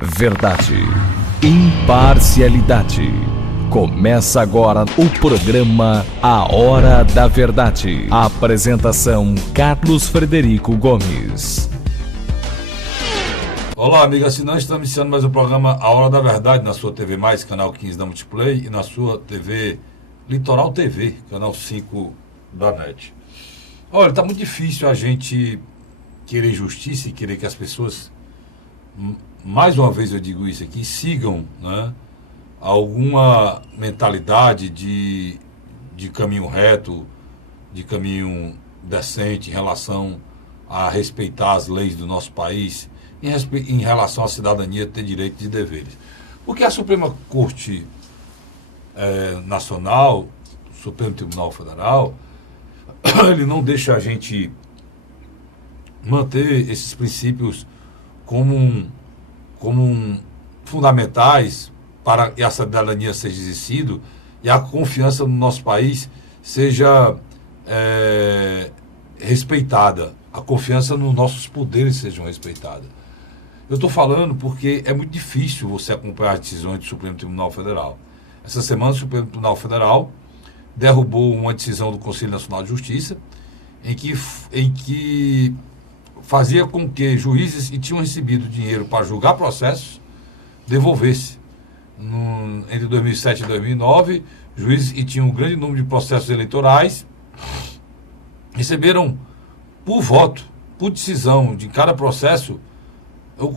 Verdade, imparcialidade. Começa agora o programa A Hora da Verdade. A apresentação Carlos Frederico Gomes. Olá, amigo assinante, estamos iniciando mais um programa A Hora da Verdade na sua TV Mais, canal 15 da Multiplay, e na sua TV Litoral TV, canal 5 da NET. Olha, está muito difícil a gente querer justiça e querer que as pessoas, mais uma vez eu digo isso aqui, sigam, né, alguma mentalidade de caminho reto, de caminho decente em relação a respeitar as leis do nosso país, em relação à cidadania ter direitos e deveres. Porque a Suprema Corte Nacional, o Supremo Tribunal Federal, ele não deixa a gente manter esses princípios como fundamentais para que a cidadania seja exercida e a confiança no nosso país seja respeitada, a confiança nos nossos poderes sejam respeitadas. Eu estou falando porque é muito difícil você acompanhar as decisões do Supremo Tribunal Federal. Essa semana o Supremo Tribunal Federal derrubou uma decisão do Conselho Nacional de Justiça em que fazia com que juízes que tinham recebido dinheiro para julgar processos devolvesse. Entre 2007 e 2009, juízes que tinham um grande número de processos eleitorais receberam por voto, por decisão de cada processo,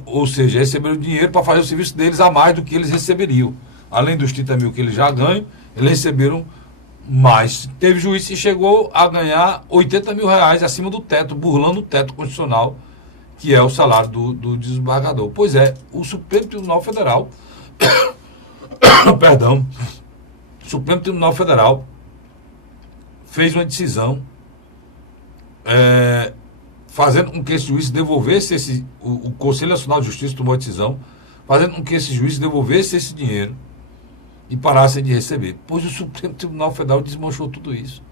ou seja, receberam dinheiro para fazer o serviço deles a mais do que eles receberiam. Além dos 30 mil que eles já ganham, eles receberam mais. Teve juiz que chegou a ganhar 80 mil reais acima do teto, burlando o teto constitucional, que é o salário do desembargador. Pois é, o Supremo Tribunal Federal, perdão, o Supremo Tribunal Federal fez uma decisão fazendo com que esse juiz devolvesse o Conselho Nacional de Justiça tomou a decisão, fazendo com que esse juiz devolvesse esse dinheiro e parassem de receber. Pois o Supremo Tribunal Federal desmanchou tudo isso.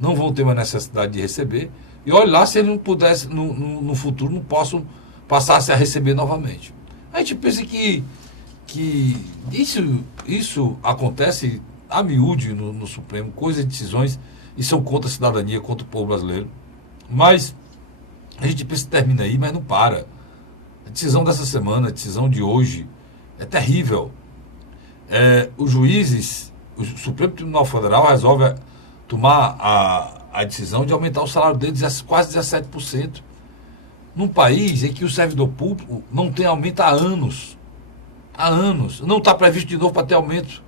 Não vão ter mais necessidade de receber. E olha lá se eles não pudessem, no futuro, não possam passar a receber novamente. A gente pensa que isso acontece a miúde no Supremo, coisas e decisões, e são contra a cidadania, contra o povo brasileiro. Mas a gente pensa que termina aí, mas não para. A decisão dessa semana, a decisão de hoje, é terrível. Os juízes, o Supremo Tribunal Federal resolve tomar a decisão de aumentar o salário deles quase 17%. Num país em que o servidor público não tem aumento há anos. Há anos. Não está previsto de novo para ter aumento.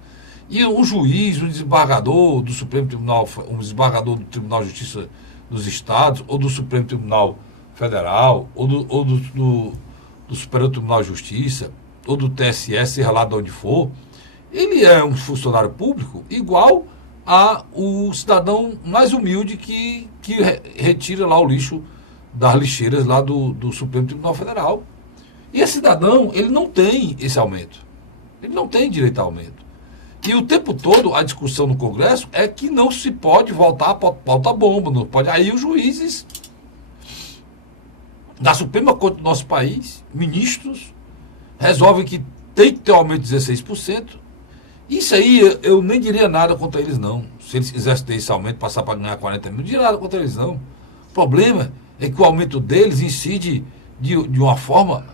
E o juiz, o desembargador do Supremo Tribunal, o desembargador do Tribunal de Justiça dos Estados, ou do Supremo Tribunal Federal, ou do Superior Tribunal de Justiça, ou do TSE, seja lá de onde for, ele é um funcionário público igual o cidadão mais humilde que retira lá o lixo das lixeiras lá do Supremo Tribunal Federal. E esse cidadão, ele não tem esse aumento. Ele não tem direito a aumento. E o tempo todo a discussão no Congresso é que não se pode voltar a pauta-bomba, não pode. Aí os juízes da Suprema Corte do nosso país, ministros, resolvem que tem que ter um aumento de 16%. Isso aí eu nem diria nada contra eles, não. Se eles quisessem ter esse aumento, passar para ganhar 40 mil, não diria nada contra eles, não. O problema é que o aumento deles incide de uma forma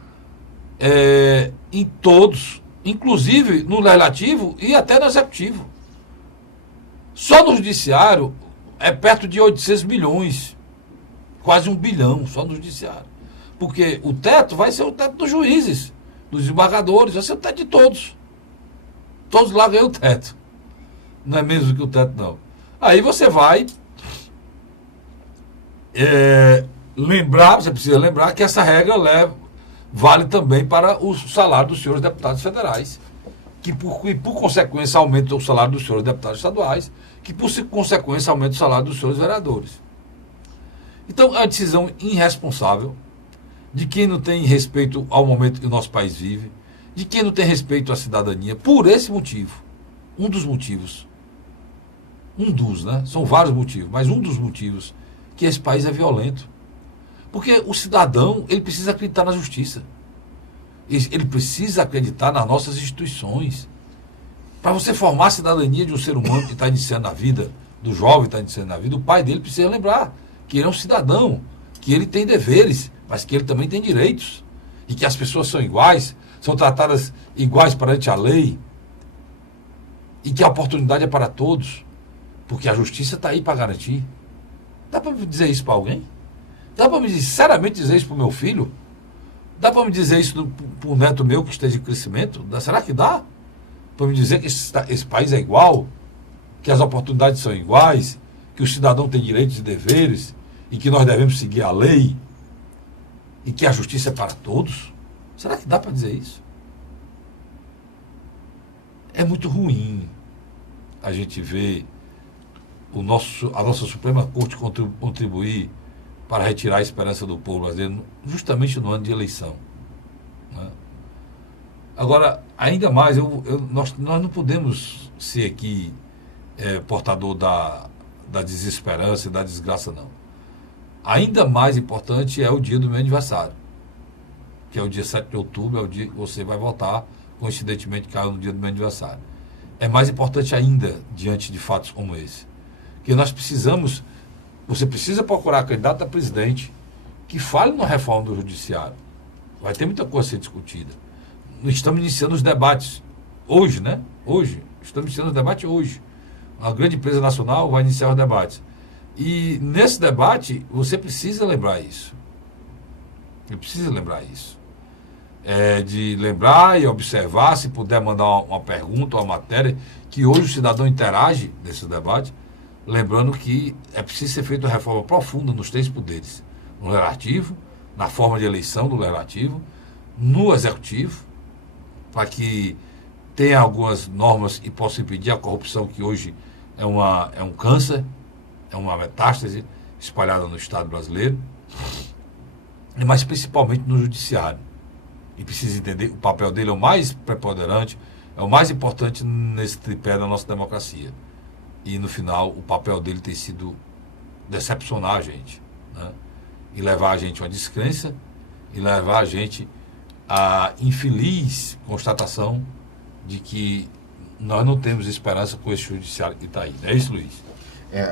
em todos, inclusive no legislativo e até no executivo. Só no judiciário é perto de 800 milhões, quase 1 bilhão só no judiciário. Porque o teto vai ser o teto dos juízes, dos desembargadores, vai ser o teto de todos. Todos lá ganham o teto. Não é menos do que o teto, não. Aí você vai você precisa lembrar que essa regra vale também para o salário dos senhores deputados federais, que por consequência aumenta o salário dos senhores deputados estaduais, que por consequência aumenta o salário dos senhores vereadores. Então, é uma decisão irresponsável de quem não tem respeito ao momento que o nosso país vive, de quem não tem respeito à cidadania, por esse motivo. Um dos motivos. Né? São vários motivos, mas um dos motivos que esse país é violento. Porque o cidadão, ele precisa acreditar na justiça. Ele precisa acreditar nas nossas instituições. Para você formar a cidadania de um ser humano que está iniciando a vida, do jovem que está iniciando a vida, o pai dele precisa lembrar que ele é um cidadão, que ele tem deveres, mas que ele também tem direitos. E que as pessoas são iguais, são tratadas iguais perante a lei. E que a oportunidade é para todos. Porque a justiça está aí para garantir. Dá para me dizer isso para alguém? Dá para me sinceramente dizer isso para o meu filho? Dá para me dizer isso para um neto meu que esteja em crescimento? Será que dá? Para me dizer que esse país é igual? Que as oportunidades são iguais? Que o cidadão tem direitos e deveres? E que nós devemos seguir a lei? E que a justiça é para todos? Será que dá para dizer isso? É muito ruim a gente ver a nossa Suprema Corte contribuir para retirar a esperança do povo brasileiro justamente no ano de eleição. Né? Agora, ainda mais, nós não podemos ser aqui portador da desesperança e da desgraça, não. Ainda mais importante é o dia do meu aniversário, que é o dia 7 de outubro, é o dia que você vai votar, coincidentemente caiu no dia do meu aniversário. É mais importante ainda, diante de fatos como esse, que nós precisamos, você precisa procurar candidato a presidente que fale na reforma do judiciário. Vai ter muita coisa a ser discutida. Estamos iniciando os debates hoje, né? Hoje. Estamos iniciando os debates hoje. Uma grande empresa nacional vai iniciar os debates. E nesse debate, você precisa lembrar isso. Você precisa lembrar isso. De lembrar e observar, se puder mandar uma pergunta, uma matéria, que hoje o cidadão interage nesse debate, lembrando que é preciso ser feita uma reforma profunda nos 3 poderes. No legislativo, na forma de eleição do legislativo, no executivo, para que tenha algumas normas e possa impedir a corrupção, que hoje é um câncer, é uma metástase espalhada no Estado brasileiro, mas principalmente no judiciário. E precisa entender, o papel dele é o mais preponderante, é o mais importante nesse tripé da nossa democracia. E no final, o papel dele tem sido decepcionar a gente, né? E levar a gente a uma descrença, e levar a gente a infeliz constatação de que nós não temos esperança com esse judiciário que está aí. Não é isso, Luiz?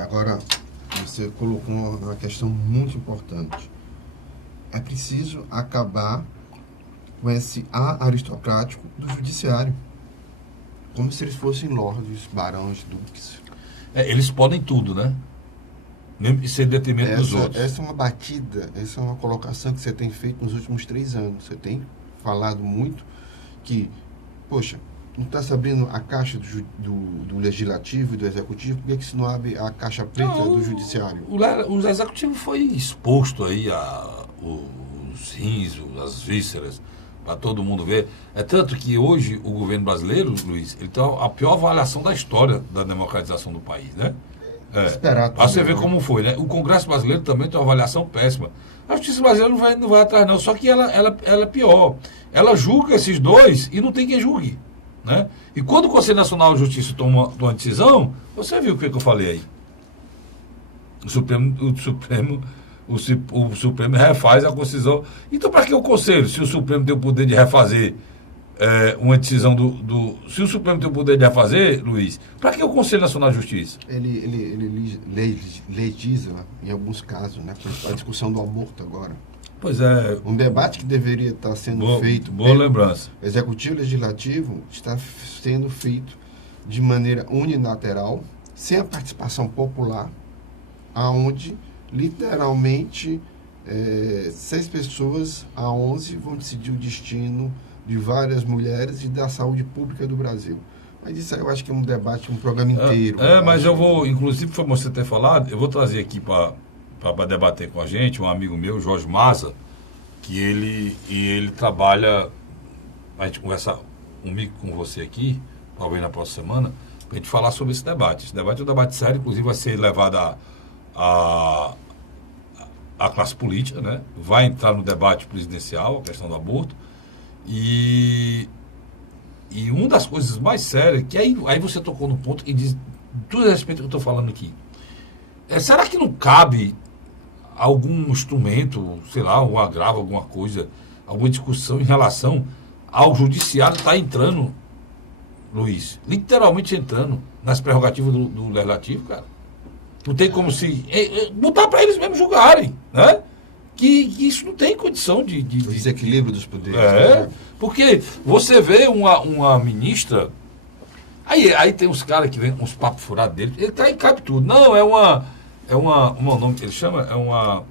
Agora, você colocou uma questão muito importante. É preciso acabar com esse ar aristocrático do judiciário. Como se eles fossem lordes, barões, duques. Eles podem tudo, né? Mesmo sem detrimento dos outros. Essa é uma batida, essa é uma colocação que você tem feito nos últimos 3 anos. Você tem falado muito que, poxa, não está se abrindo a caixa do legislativo e do executivo, por que se não abre a caixa preta do judiciário? O executivo foi exposto aí os rins, as vísceras, para todo mundo ver. É tanto que hoje o governo brasileiro, Luiz, ele tem a pior avaliação da história da democratização do país, né? Esperado. Para você ver como foi, né? O Congresso brasileiro também tem uma avaliação péssima. A justiça brasileira não vai atrás, não. Só que ela é pior. Ela julga esses dois e não tem quem julgue, né? E quando o Conselho Nacional de Justiça toma uma decisão, você viu o que eu falei aí? O Supremo refaz a decisão. Então, para que o Conselho, se o Supremo tem o poder de refazer uma decisão se o Supremo tem o poder de refazer, Luiz, para que o Conselho Nacional de Justiça? Ele legisla, em alguns casos, né? A discussão do aborto agora. Pois é. Um debate que deveria estar sendo feito... Boa lembrança. Executivo e Legislativo está sendo feito de maneira unilateral, sem a participação popular, aonde literalmente 6 pessoas a 11 vão decidir o destino de várias mulheres e da saúde pública do Brasil. Mas isso aí eu acho que é um debate, um programa inteiro. Mas eu vou, inclusive, foi você ter falado, eu vou trazer aqui para debater com a gente um amigo meu, Jorge Maza, que ele trabalha, a gente conversar comigo, com você aqui, talvez na próxima semana, para a gente falar sobre esse debate. Esse debate é um debate sério, inclusive vai ser levado a classe política, né? Vai entrar no debate presidencial, a questão do aborto, e uma das coisas mais sérias, que aí você tocou no ponto e diz tudo a respeito do que eu estou falando aqui. Será que não cabe algum instrumento, sei lá, um agravo, alguma coisa, alguma discussão em relação ao judiciário está entrando, Luiz, literalmente entrando nas prerrogativas do legislativo, cara. Não tem como se... botar para eles mesmos julgarem, né? Que isso não tem condição de... O desequilíbrio dos poderes. É, porque você vê uma ministra... Aí tem uns caras que vêm com uns papos furados dele, ele tá em cabe tudo. Não, é o nome que ele chama? É uma...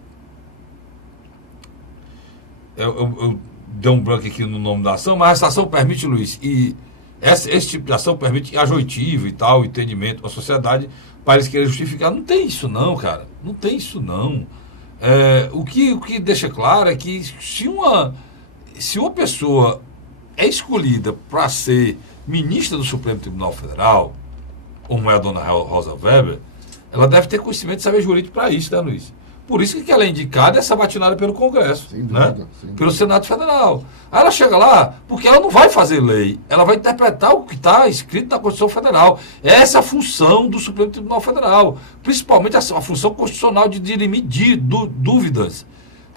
Eu dei um branco aqui no nome da ação, mas essa ação permite, Luiz, e esse tipo de ação permite ajoitivo e tal, entendimento da sociedade, para eles querem justificar. Não tem isso não, cara. Não tem isso não. O que deixa claro é que se uma pessoa é escolhida para ser ministra do Supremo Tribunal Federal, como é a dona Rosa Weber, ela deve ter conhecimento de saber jurídico para isso, né, Luiz? Por isso que ela é indicada essa batinada pelo Congresso, sem dúvida, né? sem dúvida. Pelo Senado Federal. Aí ela chega lá, porque ela não vai fazer lei, ela vai interpretar o que está escrito na Constituição Federal. Essa é a função do Supremo Tribunal Federal, principalmente a função constitucional de dirimir dúvidas,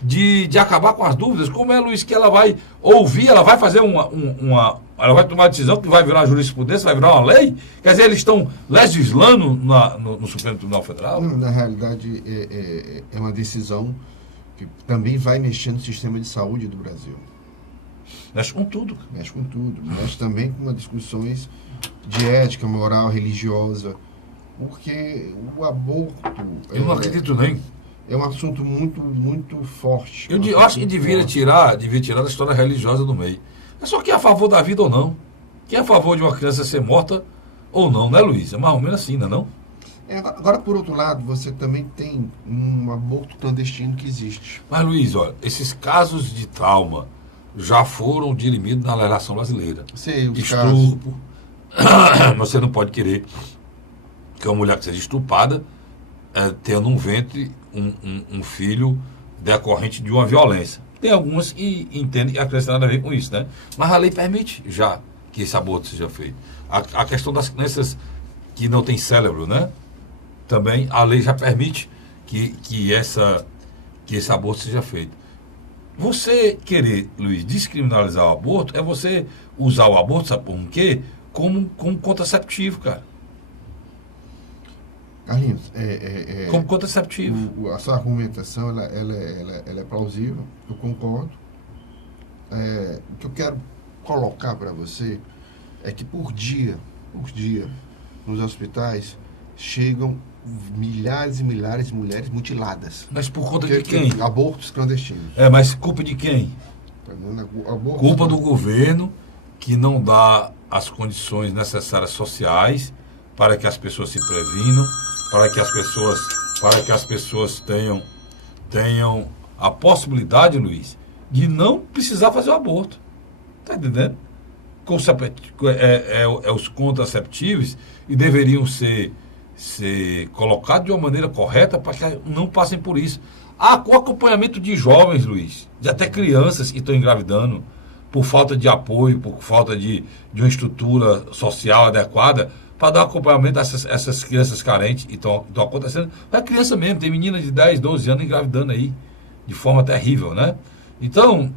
de acabar com as dúvidas. Como é, Luiz, que ela vai ouvir, ela vai fazer ela vai tomar uma decisão que vai virar uma jurisprudência, vai virar uma lei? Quer dizer, eles estão legislando no Supremo Tribunal Federal? Não, na realidade, é uma decisão que também vai mexer no sistema de saúde do Brasil. Mexe com tudo. Mexe com tudo. Mexe também com discussões de ética, moral, religiosa. Porque o aborto... Eu não acredito nem. É um assunto muito, muito forte. Eu acho que devia tirar da história religiosa do meio. É só quem é a favor da vida ou não. Quem é a favor de uma criança ser morta ou não, né, Luiz? É mais ou menos assim, não é não? Agora, por outro lado, você também tem um aborto clandestino que existe. Mas, Luiz, olha, esses casos de trauma já foram dirimidos na legislação brasileira. Sei, os Estupro. Você não pode querer que uma mulher que seja estuprada tendo um ventre, um filho decorrente de uma violência. Tem algumas que entendem que a criança tem nada a ver com isso, né? Mas a lei permite já que esse aborto seja feito. A questão das crianças que não têm cérebro, né? Também a lei já permite que esse aborto seja feito. Você querer, Luiz, descriminalizar o aborto é você usar o aborto, sabe por quê? Como contraceptivo, cara. Carlinhos, como contraceptivo. A sua argumentação ela é plausível, eu concordo. O que eu quero colocar para você é que por dia, nos hospitais chegam milhares e milhares de mulheres mutiladas. Mas por conta de quem? Abortos clandestinos. Mas culpa de quem? Culpa do governo, que não dá as condições necessárias sociais para que as pessoas se previnam, para que as pessoas tenham a possibilidade, Luiz, de não precisar fazer o aborto. Está entendendo? Os contraceptivos e deveriam ser colocados de uma maneira correta para que não passem por isso. Com acompanhamento de jovens, Luiz, de até crianças que estão engravidando, por falta de apoio, por falta de uma estrutura social adequada, para dar acompanhamento a essas crianças carentes que estão acontecendo. É criança mesmo, tem menina de 10, 12 anos engravidando aí, de forma terrível, né? Então,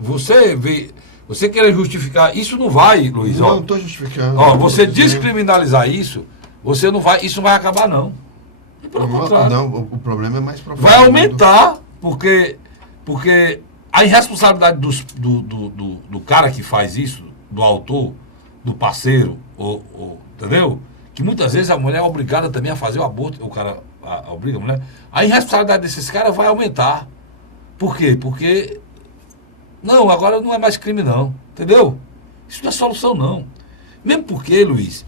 você querer justificar, isso não vai, Luiz. Não estou justificando. Você descriminalizar isso, isso não vai acabar, não. E pelo contrário. Não, o problema é mais profundo. Vai aumentar, porque a irresponsabilidade do cara que faz isso, do autor, do parceiro, entendeu? Que muitas vezes a mulher é obrigada também a fazer o aborto, o cara obriga a mulher. A irresponsabilidade desses caras vai aumentar. Por quê? Porque agora não é mais crime não, entendeu? Isso não é solução não. Mesmo porque, Luiz,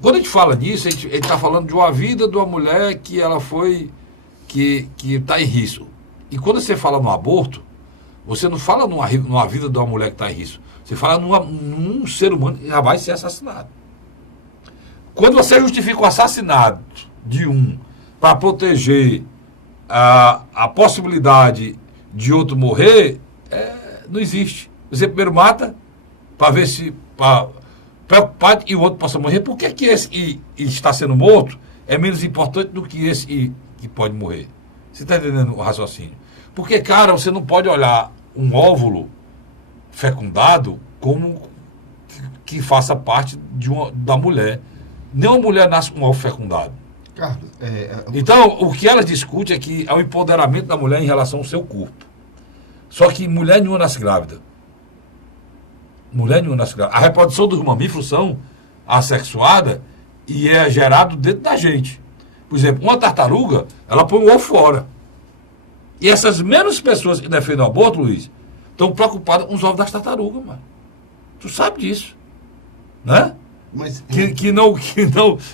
quando a gente fala nisso, a gente está falando de uma vida de uma mulher que ela que está em risco. E quando você fala no aborto, você não fala numa vida de uma mulher que está em risco. Você fala num ser humano que já vai ser assassinado. Quando você justifica o assassinato de para proteger a possibilidade de outro morrer, não existe. Você primeiro mata para ver se... preocupado e o outro possa morrer. Por que esse que está sendo morto é menos importante do que esse que pode morrer? Você está entendendo o raciocínio? Porque, cara, você não pode olhar um óvulo fecundado como que faça parte da mulher. Nenhuma mulher nasce com um ovo fecundado. Carlos, Então, o que ela discute é que é o empoderamento da mulher em relação ao seu corpo. Só que mulher nenhuma nasce grávida. Mulher nenhuma nasce grávida. A reprodução dos mamíferos são assexuada e é gerado dentro da gente. Por exemplo, uma tartaruga, ela põe o ovo fora. E essas mesmas pessoas que defendem o aborto, Luiz, estão preocupadas com os ovos das tartarugas, mano. Tu sabe disso. Né? mas Que não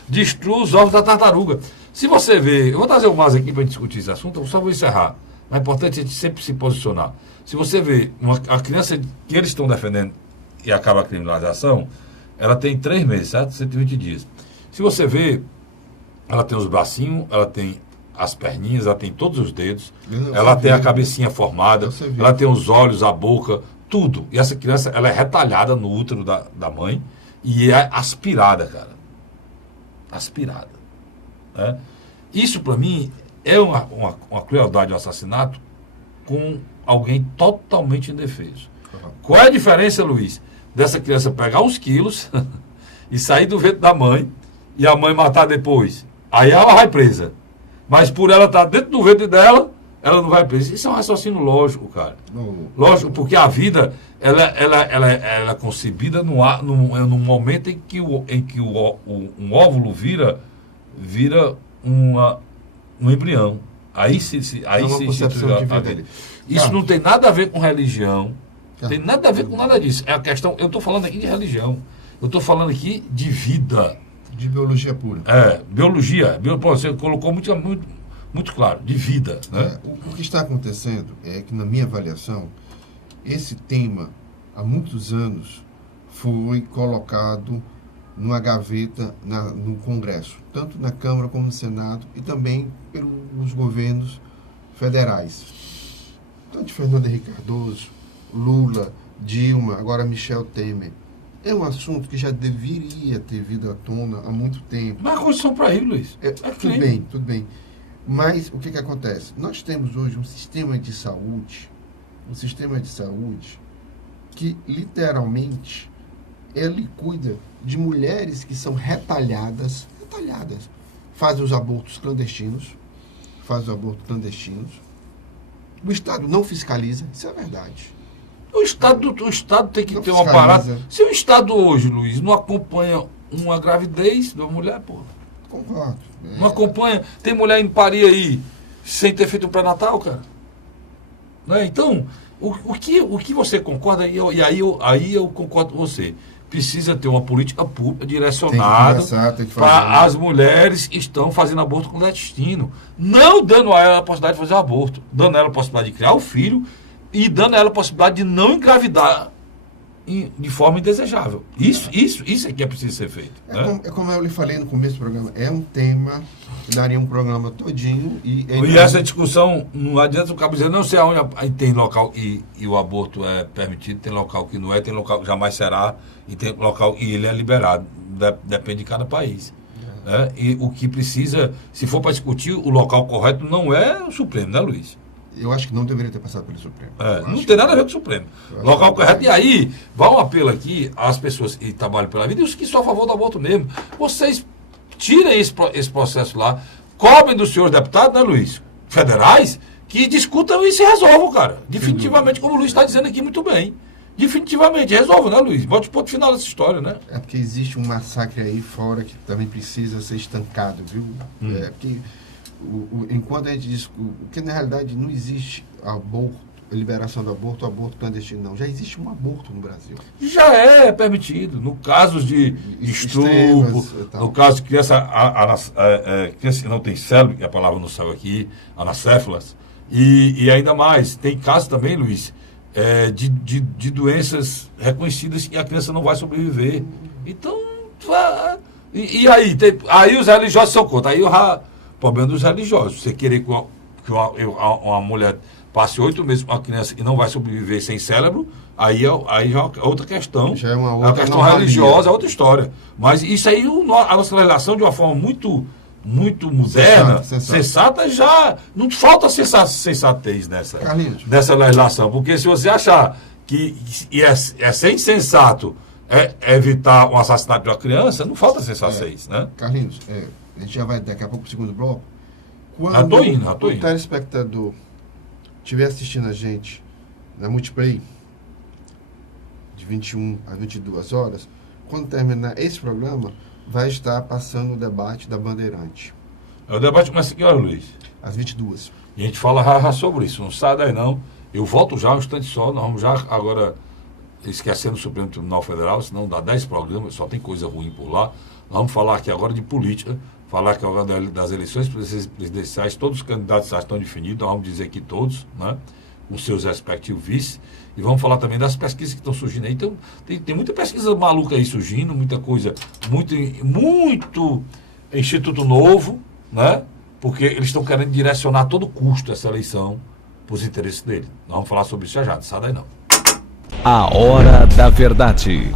destrua os ovos da tartaruga. Se você vê, eu vou trazer o mais aqui para discutir esse assunto, eu só vou encerrar. Mas é importante a gente sempre se posicionar. Se você vê a criança que eles estão defendendo e acaba a criminalização, ela tem 3 meses, certo? 120 dias. Se você vê, ela tem os bracinhos, ela tem as perninhas, ela tem todos os dedos, ela tem a cabecinha formada, ela tem os olhos, a boca, tudo. E essa criança, ela é retalhada no útero da mãe e é aspirada, cara. Aspirada. Né? Isso, para mim, é uma crueldade, um assassinato com alguém totalmente indefeso. Qual é a diferença, Luiz, dessa criança pegar uns quilos e sair do ventre da mãe e a mãe matar depois? Aí ela vai presa. Mas por ela estar dentro do ventre dela, ela não vai presa. Isso é um raciocínio lógico, cara. Lógico, porque a vida ela é concebida num momento em que um óvulo vira um embrião. Aí se isso não tem nada a ver com religião. Tem nada a ver com nada disso. É a questão. Eu estou falando aqui de religião. Eu estou falando aqui de vida. De biologia pura. Biologia. Você colocou muito claro, de vida. Né? O que está acontecendo é que, na minha avaliação, esse tema, há muitos anos, foi colocado numa gaveta no Congresso, tanto na Câmara como no Senado, e também pelos governos federais. Tanto Fernando Henrique Cardoso, Lula, Dilma, agora Michel Temer. É um assunto que já deveria ter vindo à tona há muito tempo. Mas a Constituição para ir, Luiz. Tudo bem. Mas o que acontece? Nós temos hoje um sistema de saúde que literalmente ele cuida de mulheres que são retalhadas, fazem os abortos clandestinos. O Estado não fiscaliza, isso é verdade. O Estado tem que ter uma parada. Se o Estado hoje, Luiz, não acompanha uma gravidez de uma mulher, pô. Concordo. Não acompanha. Tem mulher em parir aí sem ter feito um pré-natal, cara. Né? Então, o que você concorda, e aí eu concordo com você. Precisa ter uma política pública direcionada para as mulheres que estão fazendo aborto clandestino. Não dando a ela a possibilidade de fazer um aborto, dando a ela a possibilidade de criar o filho e dando a ela a possibilidade de não engravidar de forma indesejável. Isso é que é preciso ser feito. É como eu lhe falei no começo do programa, é um tema que daria um programa todinho. E essa discussão, não adianta o cabo dizer, não sei aonde tem local e o aborto é permitido, tem local que não é, tem local que jamais será, e tem local e ele é liberado. Depende de cada país. Né? E o que precisa, se for para discutir, o local correto não é o Supremo, né, Luiz? Eu acho que não deveria ter passado pelo Supremo. Não tem nada a ver com o Supremo. Local correto. E aí, vai um apelo aqui às pessoas que trabalham pela vida e os que são a favor do aborto mesmo. Vocês tirem esse processo lá, cobrem dos senhores deputados, né, Luiz? Federais, que discutam e se resolvam, cara. Definitivamente, como o Luiz está dizendo aqui muito bem. Definitivamente, resolvam, né, Luiz? Bote o ponto final dessa história, né? É porque existe um massacre aí fora que também precisa ser estancado, viu? Porque enquanto a gente diz que na realidade não existe liberação do aborto clandestino, não. Já existe um aborto no Brasil. Já é permitido. No caso de estupro, no caso de criança que não tem cérebro, que é a palavra não saiu aqui, anacéfalas, e ainda mais, tem casos também, Luiz, de doenças reconhecidas que a criança não vai sobreviver. Então, aí os religiosos são contra. Aí o problema dos religiosos. Você querer que uma mulher passe 8 meses com uma criança e não vai sobreviver sem cérebro, aí já é outra questão. Já é uma questão religiosa, é outra história. Mas isso aí, a nossa legislação, de uma forma muito moderna, sensata, já não falta sensatez nessa legislação. Porque se você achar e é ser insensato evitar um assassinato de uma criança, não falta sensatez, né? Carlinhos, a gente já vai daqui a pouco pro segundo bloco. Quando Já tô indo. o telespectador estiver assistindo a gente na Multiplay, de 21 a 22 horas, quando terminar esse programa, vai estar passando o debate da Bandeirante. O debate começa aqui, olha, Luiz. Às 22. E a gente fala sobre isso. Não sai daí, não. Eu volto já um instante só. Nós vamos já agora esquecendo o Supremo Tribunal Federal, senão dá 10 programas, só tem coisa ruim por lá. Nós vamos falar aqui agora de política, falar aqui agora das eleições presidenciais. Todos os candidatos já estão definidos, nós vamos dizer que todos, né? Com seus respectivos vice. E vamos falar também das pesquisas que estão surgindo aí. Então, tem muita pesquisa maluca aí surgindo, muita coisa, muito Instituto Novo, né? Porque eles estão querendo direcionar a todo custo essa eleição para os interesses dele. Nós vamos falar sobre isso já, não sai daí não. A Hora da Verdade.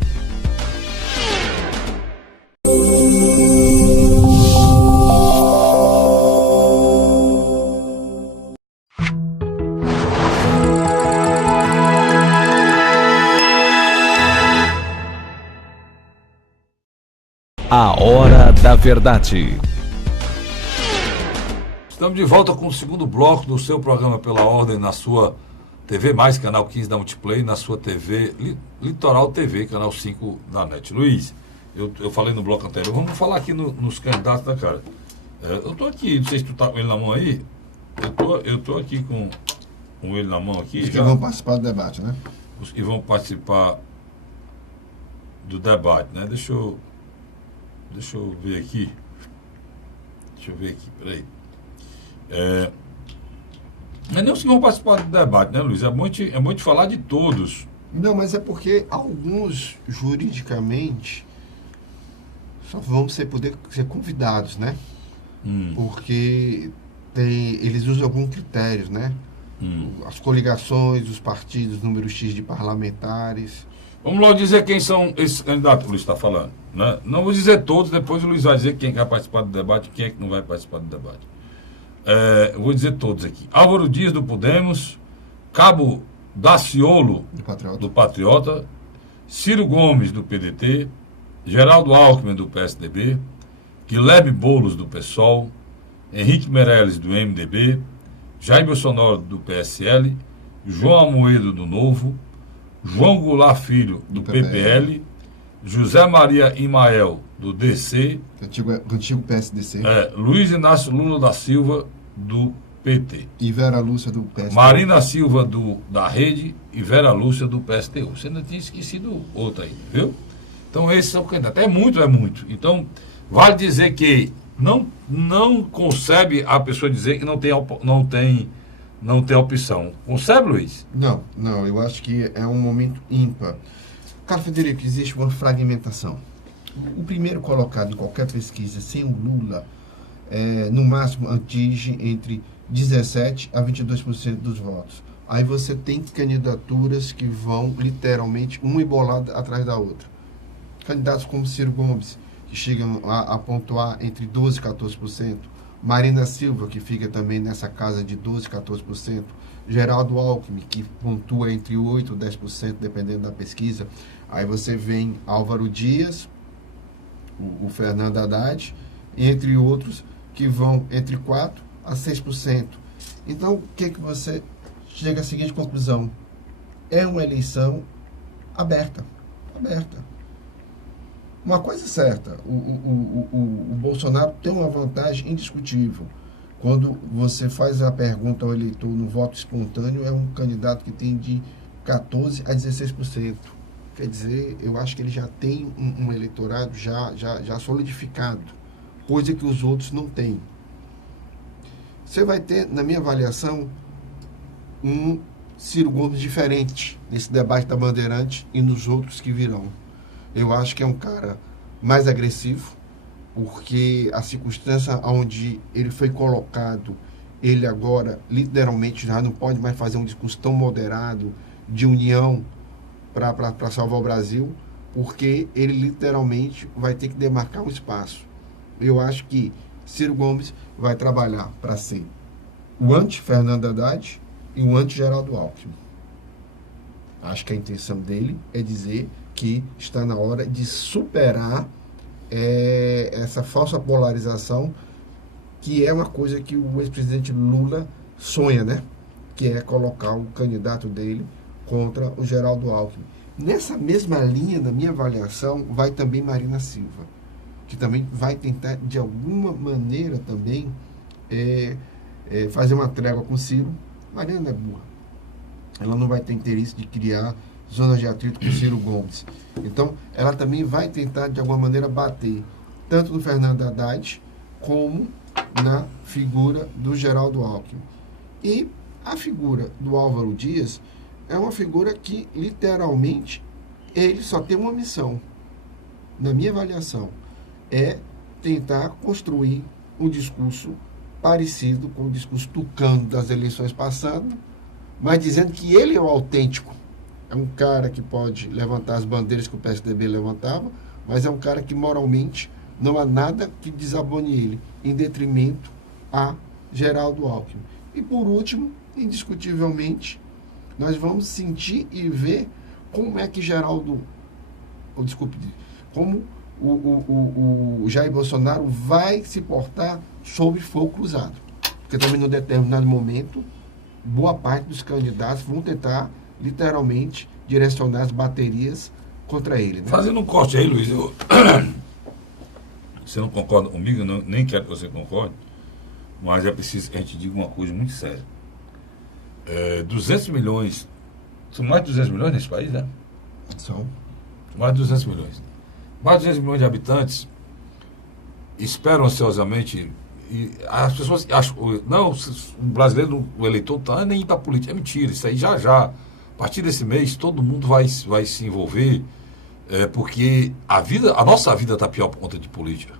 A Hora da Verdade. Estamos de volta com o segundo bloco do seu programa Pela Ordem, na sua TV Mais, canal 15 da Multiplay, na sua TV Litoral TV, canal 5 da NET. Luiz, eu falei no bloco anterior, vamos falar aqui nos candidatos, né, cara? Eu tô aqui, não sei se tu tá com ele na mão aí, eu tô aqui com ele na mão aqui. Os que vão participar do debate, né? Os que vão participar do debate, né? Deixa eu ver aqui. Peraí. Não é nem os que vão participar do debate, né, Luiz? É bom te falar de todos. Não, mas é porque alguns, juridicamente, só vão poder ser convidados, né? Porque eles usam alguns critérios, né? As coligações, os partidos, número X de parlamentares. Vamos logo dizer quem são esses candidatos que o Luiz está falando, né? Não vou dizer todos, depois o Luiz vai dizer quem vai participar do debate e quem é que não vai participar do debate. Eu vou dizer todos aqui. Álvaro Dias, do Podemos. Cabo Daciolo, do Patriota. Ciro Gomes, do PDT. Geraldo Alckmin, do PSDB. Guilherme Boulos, do PSOL. Henrique Meirelles, do MDB. Jair Bolsonaro, do PSL. João Amoedo, do Novo. João Goulart Filho, do PPL. José Maria Imael, do DC. Antigo PSDC. Luiz Inácio Lula da Silva, do PT. E Vera Lúcia, do PSTU. Marina Silva, da Rede. E Vera Lúcia, do PSTU. Você ainda tinha esquecido outra aí, viu? Então, esses são candidatos. É muito. Então, vale dizer que não concebe a pessoa dizer que não tem opção. Concebe, Luiz? Não, eu acho que é um momento ímpar. Carlos Frederico, existe uma fragmentação. O primeiro colocado em qualquer pesquisa sem o Lula, no máximo, atinge entre 17% a 22% dos votos. Aí você tem candidaturas que vão, literalmente, uma embolada atrás da outra. Candidatos como Ciro Gomes, que chegam a pontuar entre 12% e 14%. Marina Silva, que fica também nessa casa de 12%, 14%. Geraldo Alckmin, que pontua entre 8% e 10%, dependendo da pesquisa. Aí você vem Álvaro Dias, o Fernando Haddad, entre outros, que vão entre 4% a 6%. Então, o que você chega à seguinte conclusão? É uma eleição aberta. Uma coisa é certa, o Bolsonaro tem uma vantagem indiscutível. Quando você faz a pergunta ao eleitor no voto espontâneo, é um candidato que tem de 14% a 16%. Quer dizer, eu acho que ele já tem um eleitorado já solidificado, coisa que os outros não têm. Você vai ter, na minha avaliação, um Ciro Gomes diferente nesse debate da Bandeirante e nos outros que virão. Eu acho que é um cara mais agressivo, porque a circunstância onde ele foi colocado, ele agora literalmente já não pode mais fazer um discurso tão moderado de união para salvar o Brasil, porque ele literalmente vai ter que demarcar um espaço. Eu acho que Ciro Gomes vai trabalhar para ser o anti-Fernando Haddad e o anti-Geraldo Alckmin. Acho que a intenção dele é dizer que está na hora de superar essa falsa polarização, que é uma coisa que o ex-presidente Lula sonha, né? Que é colocar o candidato dele contra o Geraldo Alckmin. Nessa mesma linha, na minha avaliação, vai também Marina Silva, que também vai tentar, de alguma maneira, também fazer uma trégua com Ciro. Marina não é burra. Ela não vai ter interesse de criar zonas de atrito com Ciro Gomes. Então, ela também vai tentar, de alguma maneira, bater tanto no Fernando Haddad como na figura do Geraldo Alckmin. E a figura do Álvaro Dias é uma figura que, literalmente, ele só tem uma missão, na minha avaliação, é tentar construir um discurso parecido com o discurso tucano das eleições passadas, mas dizendo que ele é o autêntico. É um cara que pode levantar as bandeiras que o PSDB levantava, mas é um cara que, moralmente, não há nada que desabone ele, em detrimento a Geraldo Alckmin. E, por último, indiscutivelmente, nós vamos sentir e ver como é que como o Jair Bolsonaro vai se portar sob fogo cruzado. Porque também, num determinado momento, boa parte dos candidatos vão tentar, literalmente, direcionar as baterias contra ele. Né? Fazendo um corte aí, Luiz, você não concorda comigo, eu nem quero que você concorde, mas é preciso que a gente diga uma coisa muito séria. 200 milhões, são mais de 200 milhões nesse país, né? São. Mais de 200 milhões. Mais de 200 milhões de habitantes esperam ansiosamente, e as pessoas acham, não, o brasileiro, o eleitor, tá nem ir para a política. É mentira, isso aí já. A partir desse mês, todo mundo vai se envolver, porque a nossa vida está pior por conta de política.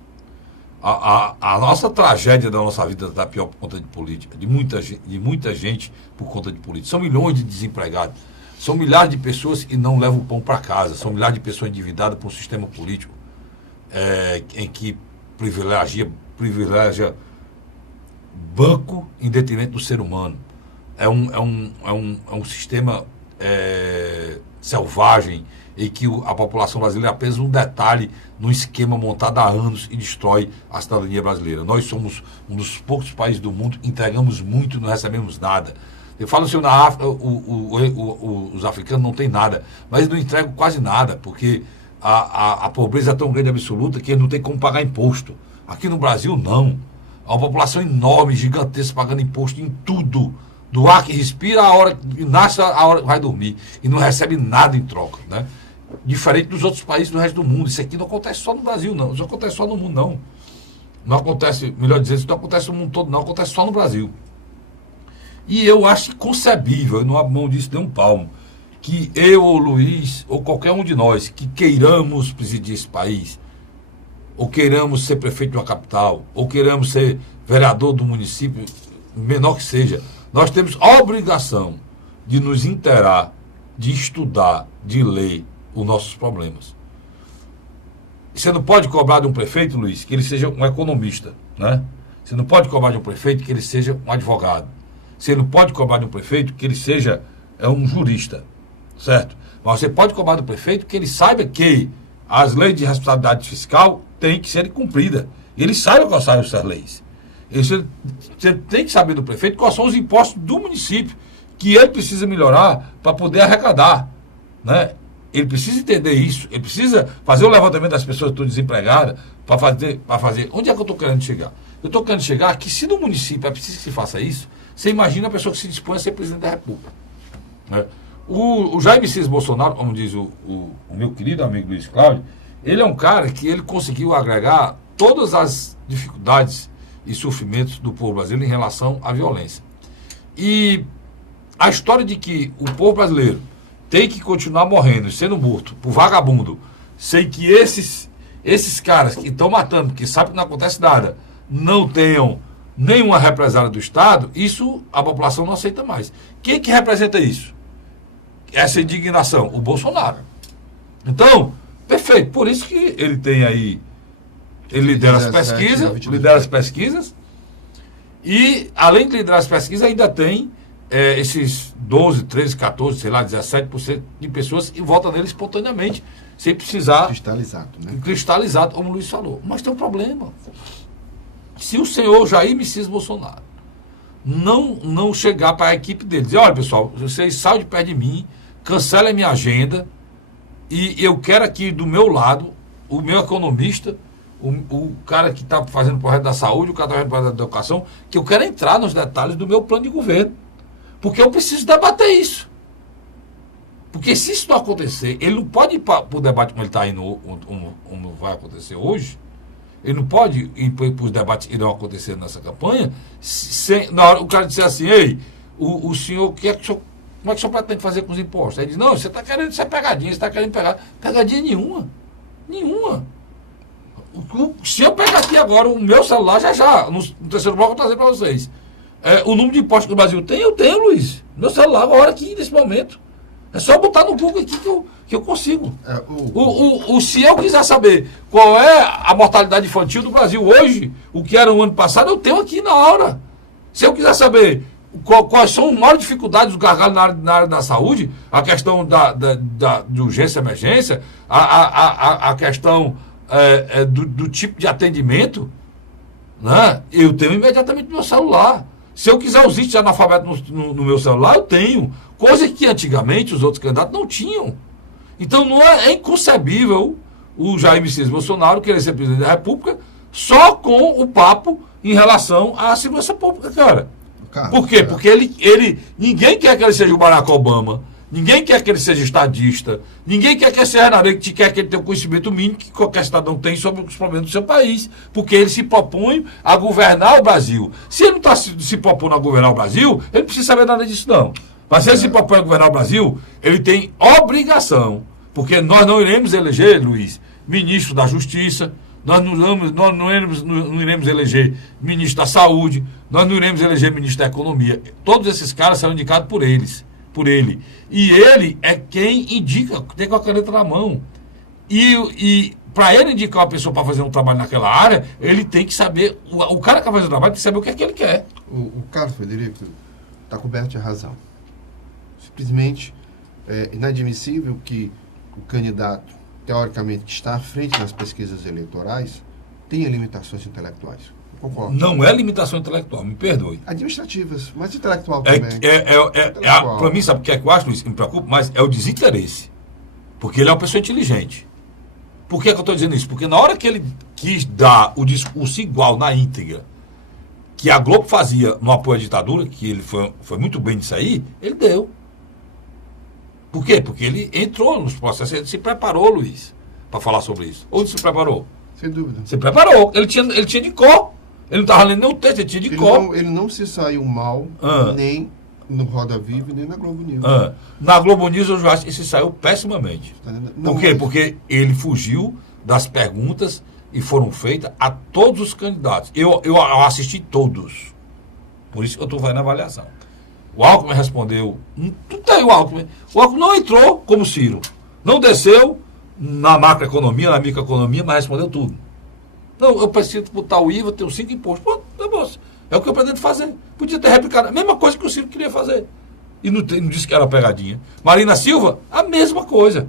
A nossa tragédia da nossa vida está pior por conta de política, de muita gente por conta de política. São milhões de desempregados, são milhares de pessoas que não levam o pão para casa, são milhares de pessoas endividadas por um sistema político em que privilegia banco em detrimento do ser humano. É um sistema selvagem, em que a população brasileira é apenas um detalhe num esquema montado há anos e destrói a cidadania brasileira. Nós somos um dos poucos países do mundo que entregamos muito e não recebemos nada. Eu falo assim, na África, os africanos não têm nada, mas eles não entregam quase nada, porque a pobreza é tão grande absoluta que eles não têm como pagar imposto. Aqui no Brasil, não. Há uma população enorme, gigantesca, pagando imposto em tudo. Do ar que respira, a hora que nasce, a hora que vai dormir. E não recebe nada em troca, né? Diferente dos outros países do resto do mundo. Isso aqui não acontece só no Brasil, não. Isso acontece só no mundo, não. Não acontece, melhor dizendo, isso não acontece no mundo todo, não. Acontece só no Brasil. E eu acho inconcebível, eu não abro mão disso nem um palmo, que eu ou o Luiz, ou qualquer um de nós, que queiramos presidir esse país, ou queiramos ser prefeito de uma capital, ou queiramos ser vereador do município, menor que seja, nós temos a obrigação de nos inteirar, de estudar, de ler os nossos problemas. Você não pode cobrar de um prefeito, Luiz, que ele seja um economista, né? Você não pode cobrar de um prefeito que ele seja um advogado. Você não pode cobrar de um prefeito que ele seja um jurista, certo? Mas você pode cobrar do prefeito que ele saiba que as leis de responsabilidade fiscal têm que serem cumpridas. Ele saiba quais são essas leis. Você tem que saber do prefeito quais são os impostos do município que ele precisa melhorar para poder arrecadar, né? Ele precisa entender isso. Ele precisa fazer o levantamento das pessoas que estão desempregadas para fazer. Onde é que eu estou querendo chegar? Eu estou querendo chegar que, se no município é preciso que se faça isso, você imagina a pessoa que se dispõe a ser presidente da República, né? O Jair Messias Bolsonaro, como diz o meu querido amigo Luiz Cláudio, ele é um cara que ele conseguiu agregar todas as dificuldades e sofrimentos do povo brasileiro em relação à violência. E a história de que o povo brasileiro tem que continuar morrendo, sendo morto por vagabundo, sem que esses caras que estão matando, que sabem que não acontece nada, não tenham nenhuma represália do Estado, isso a população não aceita mais. Quem que representa isso? Essa indignação? O Bolsonaro. Então, perfeito. Por isso que ele tem aí, ele lidera as pesquisas, e, além de liderar as pesquisas, ainda tem esses 12, 13, 14, sei lá, 17% de pessoas e vota nele espontaneamente, sem precisar... Cristalizado, né? Cristalizado, como o Luiz falou. Mas tem um problema. Se o senhor Jair Messias Bolsonaro não chegar para a equipe dele, dizer, olha, pessoal, vocês saem de perto de mim, cancelem a minha agenda e eu quero aqui do meu lado o meu economista, o cara que está fazendo o projeto da saúde, o cara que está fazendo o projeto da educação, que eu quero entrar nos detalhes do meu plano de governo. Porque eu preciso debater isso. Porque se isso não acontecer, ele não pode ir para o debate como ele está indo, como vai acontecer hoje, ele não pode ir para os debates que irão acontecer nessa campanha, na hora o cara disser assim, ei, o senhor, como é que o senhor pretende fazer com os impostos? Aí ele diz, não, você está querendo ser pegadinha, você está querendo pegar. Pegadinha nenhuma. Nenhuma. Se eu pegar aqui agora o meu celular, já, no terceiro bloco eu vou trazer para vocês. O número de impostos que o Brasil tem, eu tenho, Luiz. Meu celular agora aqui, nesse momento. É só botar no Google aqui que eu consigo. Se eu quiser saber qual é a mortalidade infantil do Brasil hoje, o que era o ano passado, eu tenho aqui na hora. Se eu quiser saber quais são as maiores dificuldades do gargalo na área da saúde, a questão de urgência e emergência, a questão do tipo de atendimento, né? Eu tenho imediatamente no meu celular. Se eu quiser os índices de analfabeto no meu celular, eu tenho. Coisa que antigamente os outros candidatos não tinham. Então não é inconcebível o Jair Messias Bolsonaro querer ser presidente da República só com o papo em relação à segurança pública, cara. Por quê? Porque ninguém quer que ele seja o Barack Obama, ninguém quer que ele seja estadista, ninguém quer que ele seja que quer que ele tenha o conhecimento mínimo que qualquer cidadão tem sobre os problemas do seu país, porque ele se propõe a governar o Brasil. Se ele não está se propondo a governar o Brasil, ele não precisa saber nada disso, não. Mas se ele se propõe a governar o Brasil, ele tem obrigação, porque nós não iremos eleger, Luiz, ministro da Justiça, nós não iremos eleger ministro da Saúde, nós não iremos eleger ministro da Economia. Todos esses caras serão indicados por ele. E ele é quem indica, tem com a caneta na mão. E para ele indicar uma pessoa para fazer um trabalho naquela área, ele tem que saber, o cara que vai fazer o trabalho tem que saber o que é que ele quer. O Carlos Frederico está coberto de razão. Simplesmente é inadmissível que o candidato, teoricamente, que está à frente nas pesquisas eleitorais, tenha limitações intelectuais. Eu concordo. Não é limitação intelectual, me perdoe. Administrativas, mas intelectual também. Para mim, sabe o que é que eu acho, Luiz, que me preocupa mais? É o desinteresse. Porque ele é uma pessoa inteligente. Por que eu estou dizendo isso? Porque na hora que ele quis dar o discurso igual na íntegra que a Globo fazia no apoio à ditadura, que ele foi muito bem nisso aí, ele deu. Por quê? Porque ele entrou nos processos, ele se preparou, Luiz, para falar sobre isso. Ou ele se preparou? Sem dúvida. Se preparou. Ele tinha de cor. Ele não estava lendo nenhum texto, ele tinha de cor. Ele não se saiu mal, nem no Roda Viva, nem na Globo News. Na Globo News, eu acho que ele se saiu pessimamente. Não, Por quê? Porque ele fugiu das perguntas e foram feitas a todos os candidatos. Eu assisti todos. Por isso que eu estou fazendo a avaliação. O Alckmin respondeu. Tudo tem o Alckmin. O Alckmin não entrou como Ciro. Não desceu na macroeconomia, na microeconomia, mas respondeu tudo. Não, eu preciso botar o IVA, ter os 5 impostos. Pô, tá bom. É o que eu pretendo fazer. Podia ter replicado a mesma coisa que o Ciro queria fazer. E não disse que era uma pegadinha. Marina Silva, a mesma coisa.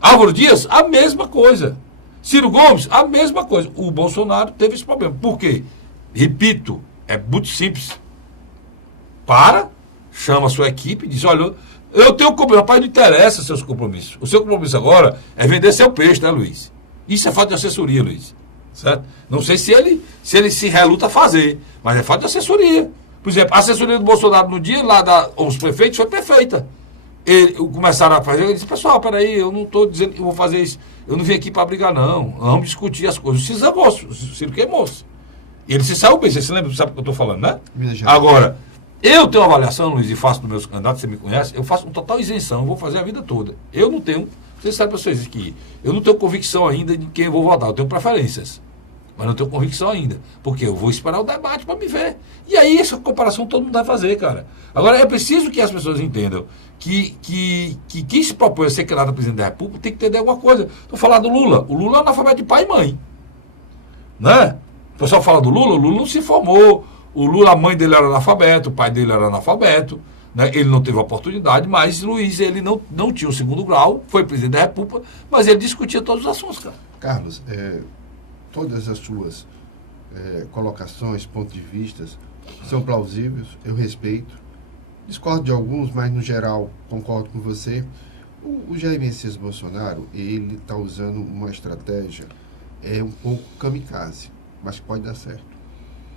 Álvaro Dias, a mesma coisa. Ciro Gomes, a mesma coisa. O Bolsonaro teve esse problema. Por quê? Repito, é muito simples. Chama a sua equipe e diz, olha, eu tenho compromisso. Rapaz, não interessa seus compromissos. O seu compromisso agora é vender seu peixe, né, Luiz? Isso é falta de assessoria, Luiz. Certo? Não sei se ele se reluta a fazer, mas é falta de assessoria. Por exemplo, a assessoria do Bolsonaro no dia lá os prefeitos foi perfeita. Começaram a fazer, ele disse, pessoal, peraí, eu não estou dizendo que eu vou fazer isso. Eu não vim aqui para brigar, não. Vamos discutir as coisas. O Ciro é moço, o Ciro que é moço. E ele se saiu bem, você se lembra, sabe o que eu estou falando, né? Agora, eu tenho uma avaliação, Luiz, e faço dos meus candidatos, você me conhece, eu faço uma total isenção, eu vou fazer a vida toda. Eu não tenho, vocês sabem para vocês que eu não tenho convicção ainda de quem eu vou votar, eu tenho preferências, mas não tenho convicção ainda, porque eu vou esperar o debate para me ver. E aí essa comparação todo mundo vai fazer, cara. Agora, é preciso que as pessoas entendam que quem se propõe a ser candidato a presidente da República tem que entender alguma coisa. Estou falando do Lula, o Lula é analfabeto de pai e mãe, né? O pessoal fala do Lula, o Lula não se formou. O Lula, a mãe dele era analfabeto, o pai dele era analfabeto, né? Ele não teve oportunidade, mas Luiz, ele não tinha o segundo grau, foi presidente da República, mas ele discutia todos os assuntos, cara. Carlos, todas as suas colocações, pontos de vista são plausíveis, eu respeito. Discordo de alguns, mas no geral concordo com você. O Jair Messias Bolsonaro, ele está usando uma estratégia um pouco kamikaze, mas que pode dar certo.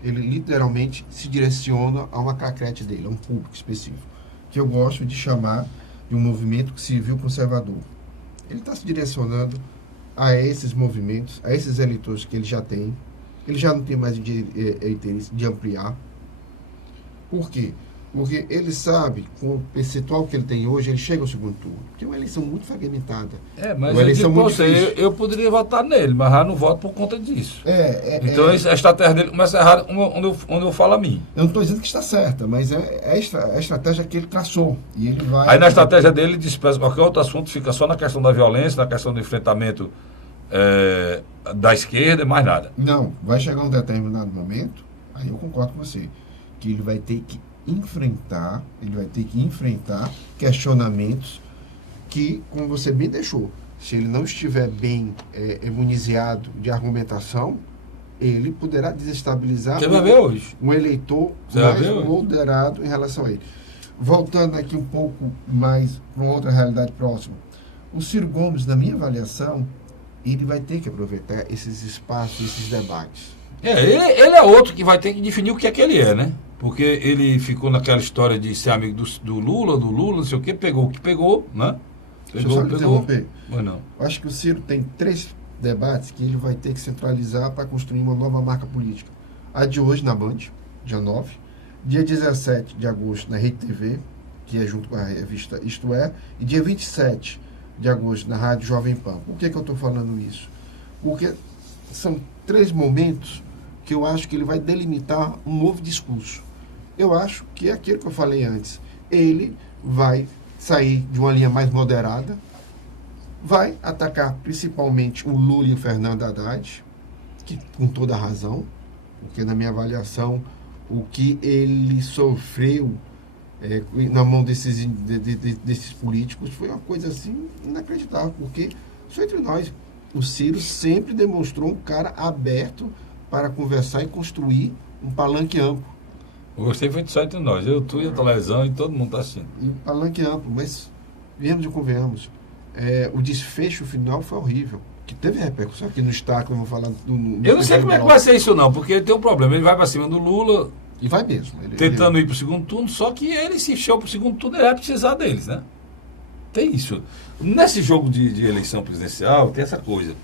Ele literalmente se direciona a uma claquete dele, a um público específico, que eu gosto de chamar de um movimento civil conservador. Ele está se direcionando a esses movimentos, a esses eleitores que ele já tem. Ele já não tem mais interesse de ampliar. Por quê? Porque ele sabe, com o percentual que ele tem hoje, ele chega ao segundo turno. Porque é uma eleição muito fragmentada. Mas eu digo pra você, eu poderia votar nele, mas já não voto por conta disso. Então a estratégia dele começa a errar onde eu falo a mim. Eu não estou dizendo que está certa, mas é a estratégia que ele traçou. E ele vai... Aí na estratégia dele, despreza qualquer outro assunto, fica só na questão da violência, na questão do enfrentamento da esquerda e mais nada. Não, vai chegar um determinado momento, aí eu concordo com você, que ele vai ter que enfrentar questionamentos que, como você bem deixou, se ele não estiver bem imunizado de argumentação, ele poderá desestabilizar um eleitor mais moderado em relação a ele. Voltando aqui um pouco mais para uma outra realidade próxima, o Ciro Gomes, na minha avaliação, ele vai ter que aproveitar esses espaços, esses debates. Ele é outro que vai ter que definir o que é que ele é, né? Porque ele ficou naquela história de ser amigo do Lula, não sei o quê, pegou o que pegou, né? Deixa eu só lhe interromper. Não. Eu acho que o Ciro tem 3 debates que ele vai ter que centralizar para construir uma nova marca política. A de hoje na Band, dia 9. Dia 17 de agosto na Rede TV, que é junto com a revista Isto É. E dia 27 de agosto na Rádio Jovem Pan. Por que eu estou falando isso? Porque são 3 momentos que eu acho que ele vai delimitar um novo discurso. Eu acho que é aquilo que eu falei antes. Ele vai sair de uma linha mais moderada, vai atacar principalmente o Lula e o Fernando Haddad, que com toda razão, porque na minha avaliação, o que ele sofreu na mão desses políticos foi uma coisa assim inacreditável, porque, só entre nós, o Ciro sempre demonstrou um cara aberto para conversar e construir um palanque amplo. Eu gostei foi de só entre nós, tu e a televisão e todo mundo está assistindo. E um palanque amplo, mas viemos e convenhamos. O desfecho final foi horrível, que teve repercussão aqui no Estado, que eu vou falar eu não sei como é que vai ser isso não, porque ele tem um problema, ele vai para cima do Lula... E vai mesmo. Tentando ir para o segundo turno, só que ele, se for para o segundo turno, ele vai precisar deles, né? Tem isso. Nesse jogo de eleição presidencial, tem essa coisa.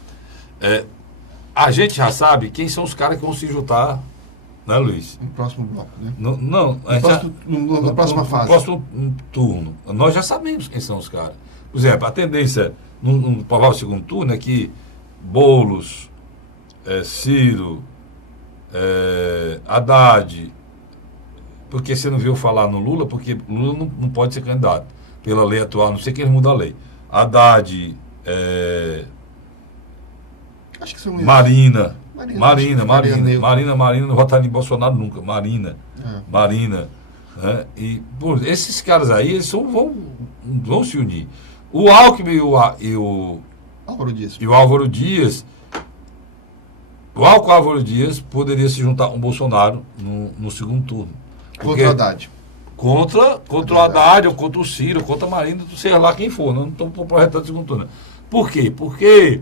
A gente já sabe quem são os caras que vão se juntar, né, Luiz? No próximo bloco, né? Na próxima fase. No próximo turno. Nós já sabemos quem são os caras. Por exemplo, a tendência no provável segundo turno é que Boulos, Ciro, Haddad, porque você não viu falar no Lula, porque Lula não pode ser candidato. Pela lei atual, não sei que eles mudam a lei. Haddad, acho que são Marina não votaria em Bolsonaro nunca. Marina. Né? E esses caras aí, eles vão se unir. O Alckmin e o Álvaro Dias. O Álvaro Dias poderia se juntar com o Bolsonaro no segundo turno. Contra o Haddad. Contra o Haddad, ou contra o Ciro, contra a Marina, sei lá quem for. Não estou projetando o segundo turno. Por quê? Porque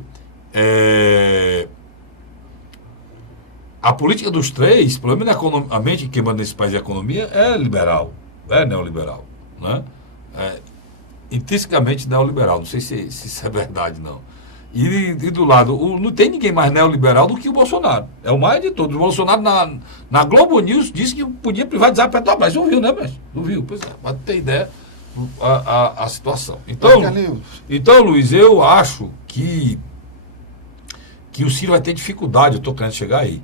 a política dos 3, pelo menos a mente que manda nesse país a economia, é liberal, é neoliberal. Né? Intrinsecamente neoliberal. Não sei se isso é verdade, não. E do lado, não tem ninguém mais neoliberal do que o Bolsonaro. É o mais de todos. O Bolsonaro, na Globo News, disse que podia privatizar a Petrobras. Não viu, né, mas? Não viu. Pois é, para ter ideia a situação. Então, Luiz, eu acho que o Ciro vai ter dificuldade, eu estou querendo chegar aí,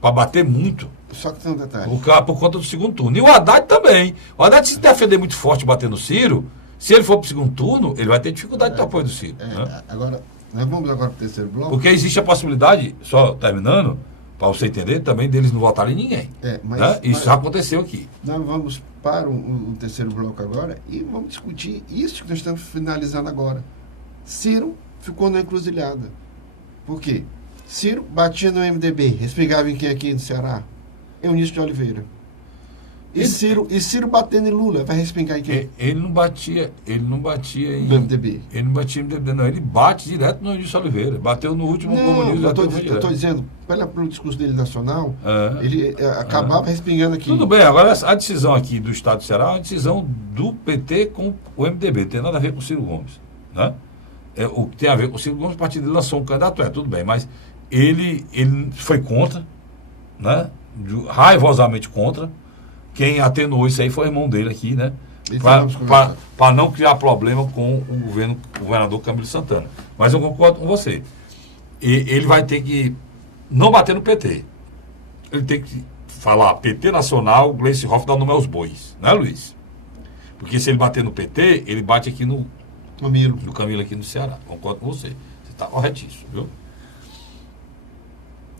para bater muito. Só que tem um detalhe. Por conta do segundo turno. E o Haddad também. O Haddad, se defender muito forte bater no Ciro, se ele for para o segundo turno, ele vai ter dificuldade de ter apoio do Ciro. Né? Agora, nós vamos agora para o terceiro bloco. Porque existe a possibilidade, só terminando, para você entender, também deles não votarem em ninguém. Né? Isso já aconteceu aqui. Nós vamos para o terceiro bloco agora e vamos discutir isso que nós estamos finalizando agora. Ciro ficou na encruzilhada. Por quê? Ciro batia no MDB, respingava em quem aqui no Ceará? Eunício de Oliveira. E Ciro batendo em Lula, vai respingar em quem? Ele não batia em MDB. Ele não batia em MDB, não. Ele bate direto no Eunício Oliveira. Bateu no último comunismo. Eu estou dizendo, pelo discurso dele nacional, ele acabava respingando aqui. Tudo bem, agora a decisão aqui do Estado do Ceará é uma decisão do PT com o MDB. Não tem nada a ver com o Ciro Gomes. Né? O que tem a ver com o Ciro Gomes, o partido dele lançou um candidato, tudo bem, mas ele foi contra, né? Raivosamente contra. Quem atenuou isso aí foi o irmão dele aqui, né? Para não criar problema com o governador Camilo Santana. Mas eu concordo com você. Ele vai ter que não bater no PT. Ele tem que falar PT Nacional, Gleice Hoff dá o nome aos bois, né, Luiz? Porque se ele bater no PT, ele bate aqui no Camilo aqui no Ceará. Concordo com você. Você está corretíssimo, viu?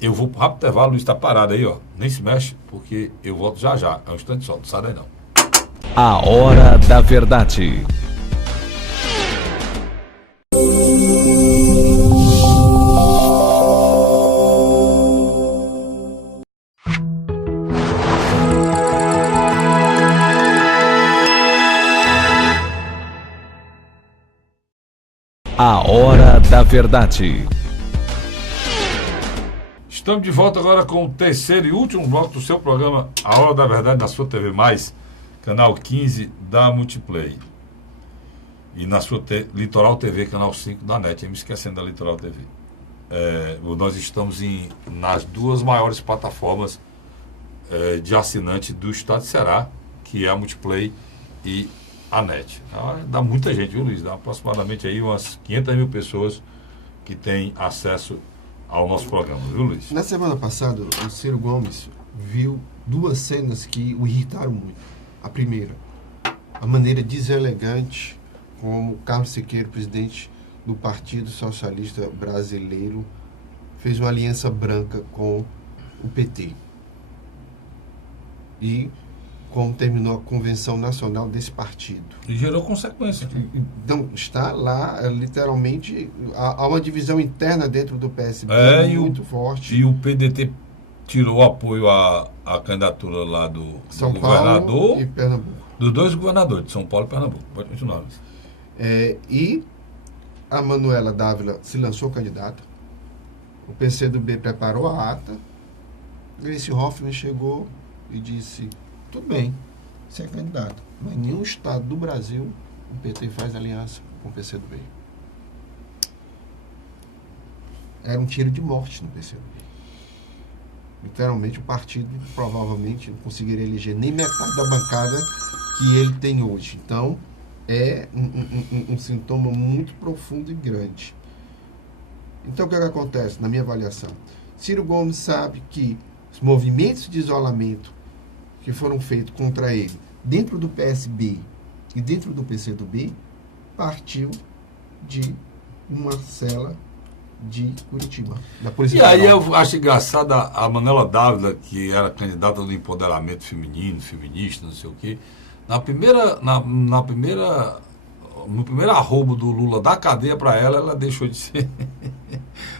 Eu vou pro rápido intervalo, o Luiz está parado aí, ó. Nem se mexe, porque eu volto já. É um instante só, não sai daí não. A Hora da Verdade. A Hora da Verdade. Estamos de volta agora com o terceiro e último bloco do seu programa A Hora da Verdade na sua TV+, canal 15 da Multiplay. E na sua Litoral TV, canal 5 da NET, me esquecendo da Litoral TV. Nós estamos nas duas maiores plataformas de assinante do Estado de Ceará, que é a Multiplay e a NET. Dá muita gente, viu, Luiz? Dá aproximadamente aí umas 500 mil pessoas que têm acesso ao nosso programa, viu, Luiz? Na semana passada, o Ciro Gomes viu duas cenas que o irritaram muito. A primeira, a maneira deselegante como Carlos Siqueira, presidente do Partido Socialista Brasileiro, fez uma aliança branca com o PT. E como terminou a convenção nacional desse partido. E gerou consequências. Então, está lá, literalmente, há uma divisão interna dentro do PSB muito forte. E o PDT tirou o apoio à candidatura lá do governador Paulo e Pernambuco. Dos dois governadores, de São Paulo e Pernambuco. Pode continuar. E a Manuela Dávila se lançou candidata. O PCdoB preparou a ata. Gleice Hoffmann chegou e disse: tudo bem, você é candidato, mas em nenhum estado do Brasil o PT faz aliança com o PCdoB. Era um tiro de morte no PCdoB. Literalmente, o partido provavelmente não conseguiria eleger nem metade da bancada que ele tem hoje. Então, é um sintoma muito profundo e grande. Então, o que acontece, na minha avaliação? Ciro Gomes sabe que os movimentos de isolamento que foram feitos contra ele dentro do PSB e dentro do PCdoB partiu de uma cela de Curitiba, da Polícia Federal. E aí eu eu acho engraçada a Manuela Dávila, que era candidata do empoderamento feminino, feminista, não sei o quê. No primeiro arrobo do Lula da cadeia para ela deixou de ser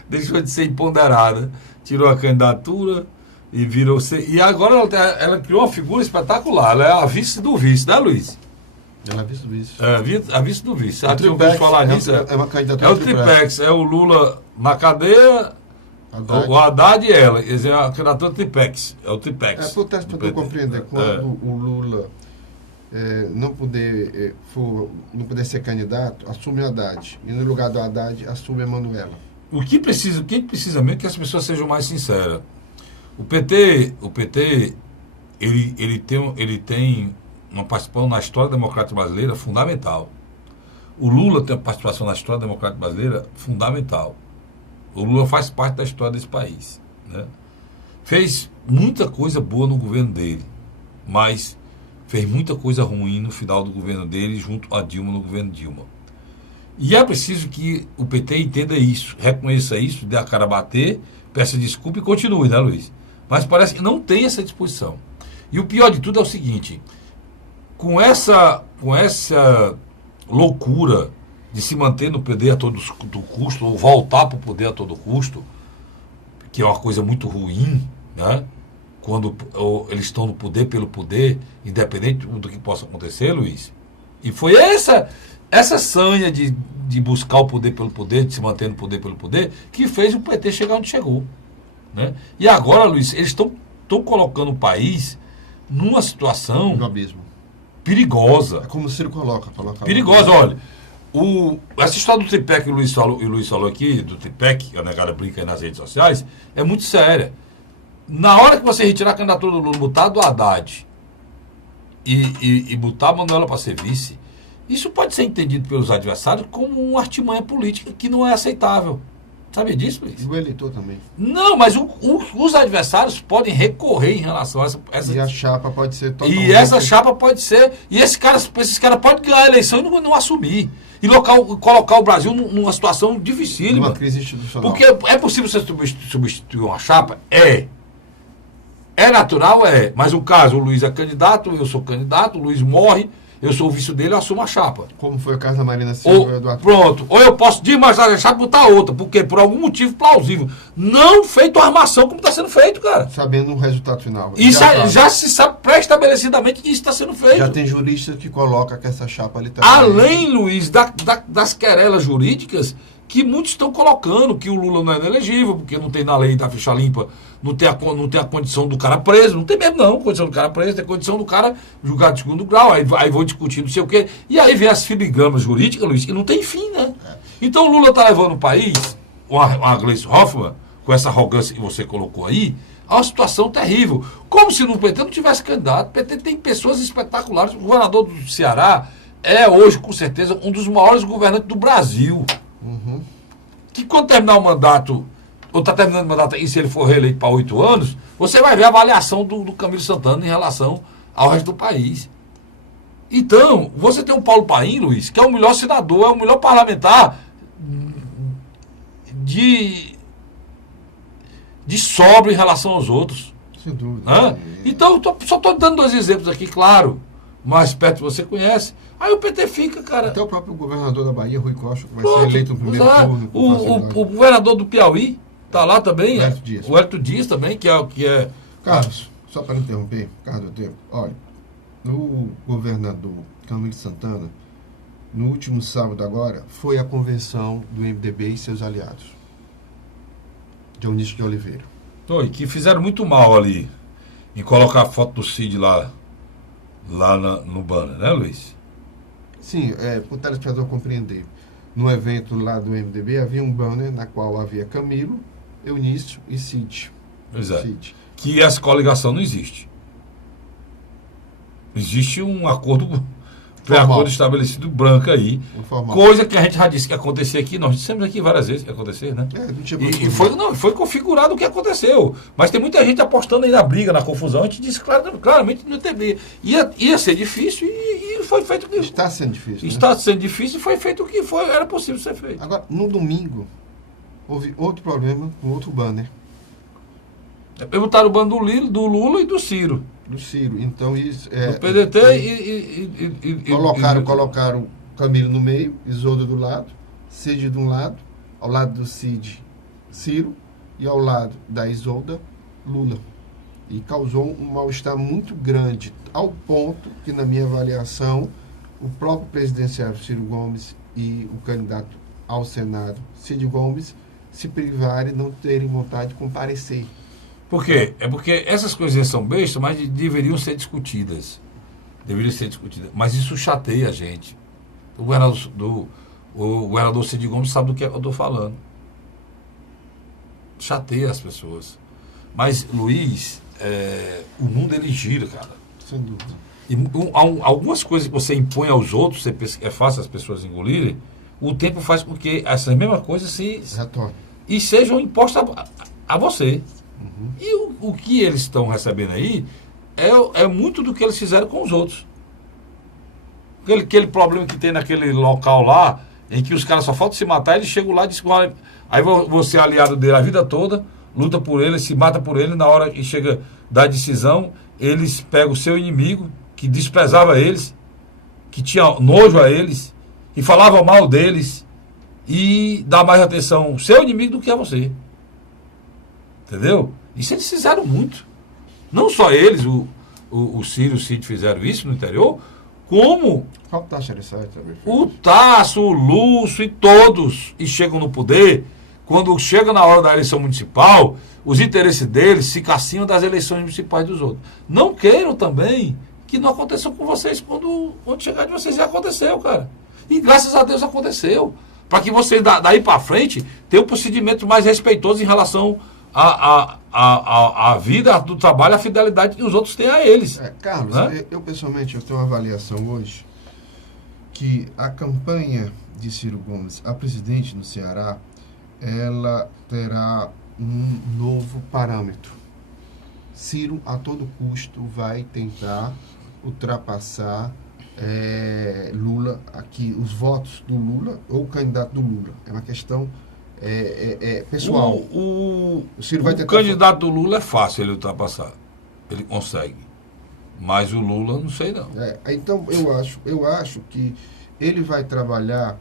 deixou de ser empoderada, tirou a candidatura e virou ser. E agora ela criou uma figura espetacular. Ela é a vice do vice, né, Luiz? Ela é vice do vice. A vice do vice. Sabe o que falar nisso? É uma candidatura. É o triplex. É o Lula na cadeia, o Haddad e ela. Quer dizer, a candidatura triplex. É o triplex. Por tentar compreender, quando o Lula não puder ser candidato, assume o Haddad. E no lugar do Haddad, assume a Manuela. Quem precisa mesmo é que as pessoas sejam mais sinceras. O PT ele tem uma participação na história democrática brasileira fundamental. O Lula tem uma participação na história democrática brasileira fundamental. O Lula faz parte da história desse país, né? Fez muita coisa boa no governo dele, mas fez muita coisa ruim no final do governo dele, junto a Dilma, no governo Dilma. E é preciso que o PT entenda isso, reconheça isso, dê a cara a bater, peça desculpa e continue, né, Luiz? Mas parece que não tem essa disposição. E o pior de tudo é o seguinte, com essa loucura de se manter no poder a todo custo, ou voltar para o poder a todo custo, que é uma coisa muito ruim, né? Quando eles estão no poder pelo poder, independente do que possa acontecer, Luiz. E foi essa sanha de buscar o poder pelo poder, de se manter no poder pelo poder, que fez o PT chegar onde chegou, né? E agora, Luiz, eles estão colocando o país numa situação No abismo. perigosa. É como o Ciro coloca. Perigosa, olha. Essa história do tripé que o Luiz falou aqui, do tripé, que a negada brinca aí nas redes sociais, é muito séria. Na hora que você retirar a candidatura do Lula, botar do Haddad e botar a Manuela para ser vice, isso pode ser entendido pelos adversários como uma artimanha política que não é aceitável. Sabia disso, Luiz? E o eleitor também. Não, mas os adversários podem recorrer em relação a essa... E a chapa pode ser totalmente... E essa chapa pode ser... E esses caras podem ganhar a eleição e não assumir. E colocar o Brasil numa situação dificílima. Uma crise institucional. Porque é possível você substituir uma chapa? É. É natural? É. Mas o caso, o Luiz é candidato, eu sou candidato, o Luiz morre, eu sou o vice dele, eu assumo a chapa. Como foi o caso da Marina Silva e Eduardo. Pronto. Ou eu posso desmanchar a chapa e botar outra. Porque por algum motivo plausível. Não feito a armação como está sendo feito, cara. Sabendo o resultado final. E já se sabe pré-estabelecidamente que isso está sendo feito. Já tem jurista que coloca que essa chapa ali está... Além, Luiz, das querelas jurídicas que muitos estão colocando, que o Lula não é inelegível, porque não tem na lei da ficha limpa, não tem a condição do cara preso, não tem mesmo não, condição do cara preso, tem condição do cara julgado de segundo grau, aí vou discutir não sei o quê, e aí vem as filigramas jurídicas, Luiz, que não tem fim, né? Então o Lula está levando o país, a Gleice Hoffmann, com essa arrogância que você colocou aí, a uma situação terrível. Como se no PT não tivesse candidato. O PT tem pessoas espetaculares. O governador do Ceará é hoje, com certeza, um dos maiores governantes do Brasil. Uhum. Que quando terminar o mandato, ou está terminando o mandato, e se ele for reeleito para 8 anos, você vai ver a avaliação do Camilo Santana em relação ao resto do país. Então, você tem o Paulo Paim, Luiz, que é o melhor senador, é o melhor parlamentar de sóbrio em relação aos outros. Sem dúvida. Então, só estou dando 2 exemplos aqui, claro, mais perto que você conhece. Aí o PT fica, cara... Até o próprio governador da Bahia, Rui Costa, que vai ser eleito no primeiro turno. O governador do Piauí está lá também. O Hélio Dias. O Hélio Dias também, que é... Carlos, só para interromper, Carlos, do tempo. Olha, o governador Camilo Santana, no último sábado agora, foi a convenção do MDB e seus aliados. Dionísio de Oliveira. Oi, que fizeram muito mal ali em colocar a foto do Cid lá no banner, né, Luiz? Sim, para o telespectador compreender. No evento lá do MDB havia um banner na qual havia Camilo, Eunício e Cid. Pois é. Cid. Que essa coligação não existe. Existe um acordo... Foi acordo estabelecido branco aí. Informal. Coisa que a gente já disse que ia acontecer aqui. Nós dissemos aqui várias vezes que ia acontecer, né? Não tinha Foi configurado o que aconteceu. Mas tem muita gente apostando aí na briga, na confusão. A gente disse claramente no TV. Ia ser difícil e foi feito o que... Está sendo difícil. Está sendo difícil e foi feito o que era possível ser feito. Agora, no domingo, houve outro problema com outro banner. Perguntaram o banner do Lula e do Ciro. Do Ciro. Então, isso... do PDT Colocaram Camilo no meio, Isolda do lado, Cid de um lado, ao lado do Cid, Ciro, e ao lado da Isolda, Lula. E causou um mal-estar muito grande, ao ponto que, na minha avaliação, o próprio presidenciário Ciro Gomes e o candidato ao Senado, Cid Gomes, se privarem e não terem vontade de comparecer. Por quê? É porque essas coisinhas são bestas, mas deveriam ser discutidas. Mas isso chateia a gente. O governador Cid Gomes sabe do que eu estou falando. Chateia as pessoas. Mas, Luiz, o mundo ele gira, cara. Sem dúvida. E algumas coisas que você impõe aos outros, é fácil as pessoas engolirem, o tempo faz com que essas mesmas coisas retornem e sejam impostas a você. Uhum. E o que eles estão recebendo aí é muito do que eles fizeram com os outros. Aquele problema que tem naquele local lá, em que os caras só faltam se matar, eles chegam lá e dizem, aí você é aliado dele a vida toda, luta por ele, se mata por ele, na hora que chega da decisão, eles pegam o seu inimigo, que desprezava eles, que tinha nojo a eles, e falava mal deles, e dá mais atenção ao seu inimigo do que a você. Entendeu? Isso eles fizeram muito. Não só eles, o Ciro e o Cid fizeram isso no interior, como Qual taxa ele sai também? o Tasso, o Lúcio e todos, e chegam no poder, quando chega na hora da eleição municipal, os interesses deles se cassinham das eleições municipais dos outros. Não queiram também que não aconteça com vocês quando chegar de vocês. Já aconteceu, cara. E graças a Deus aconteceu. Para que vocês, daí para frente, tenham um procedimento mais respeitoso em relação à vida do trabalho, à fidelidade que os outros têm a eles. Carlos, né? eu pessoalmente tenho uma avaliação hoje que a campanha de Ciro Gomes a presidente no Ceará, ela terá um novo parâmetro. Ciro, a todo custo, vai tentar ultrapassar Lula, aqui, os votos do Lula ou o candidato do Lula. É uma questão pessoal. O Ciro vai tentar candidato do Lula é fácil ele ultrapassar. Ele consegue. Mas o Lula, não sei não. Então, eu acho que ele vai trabalhar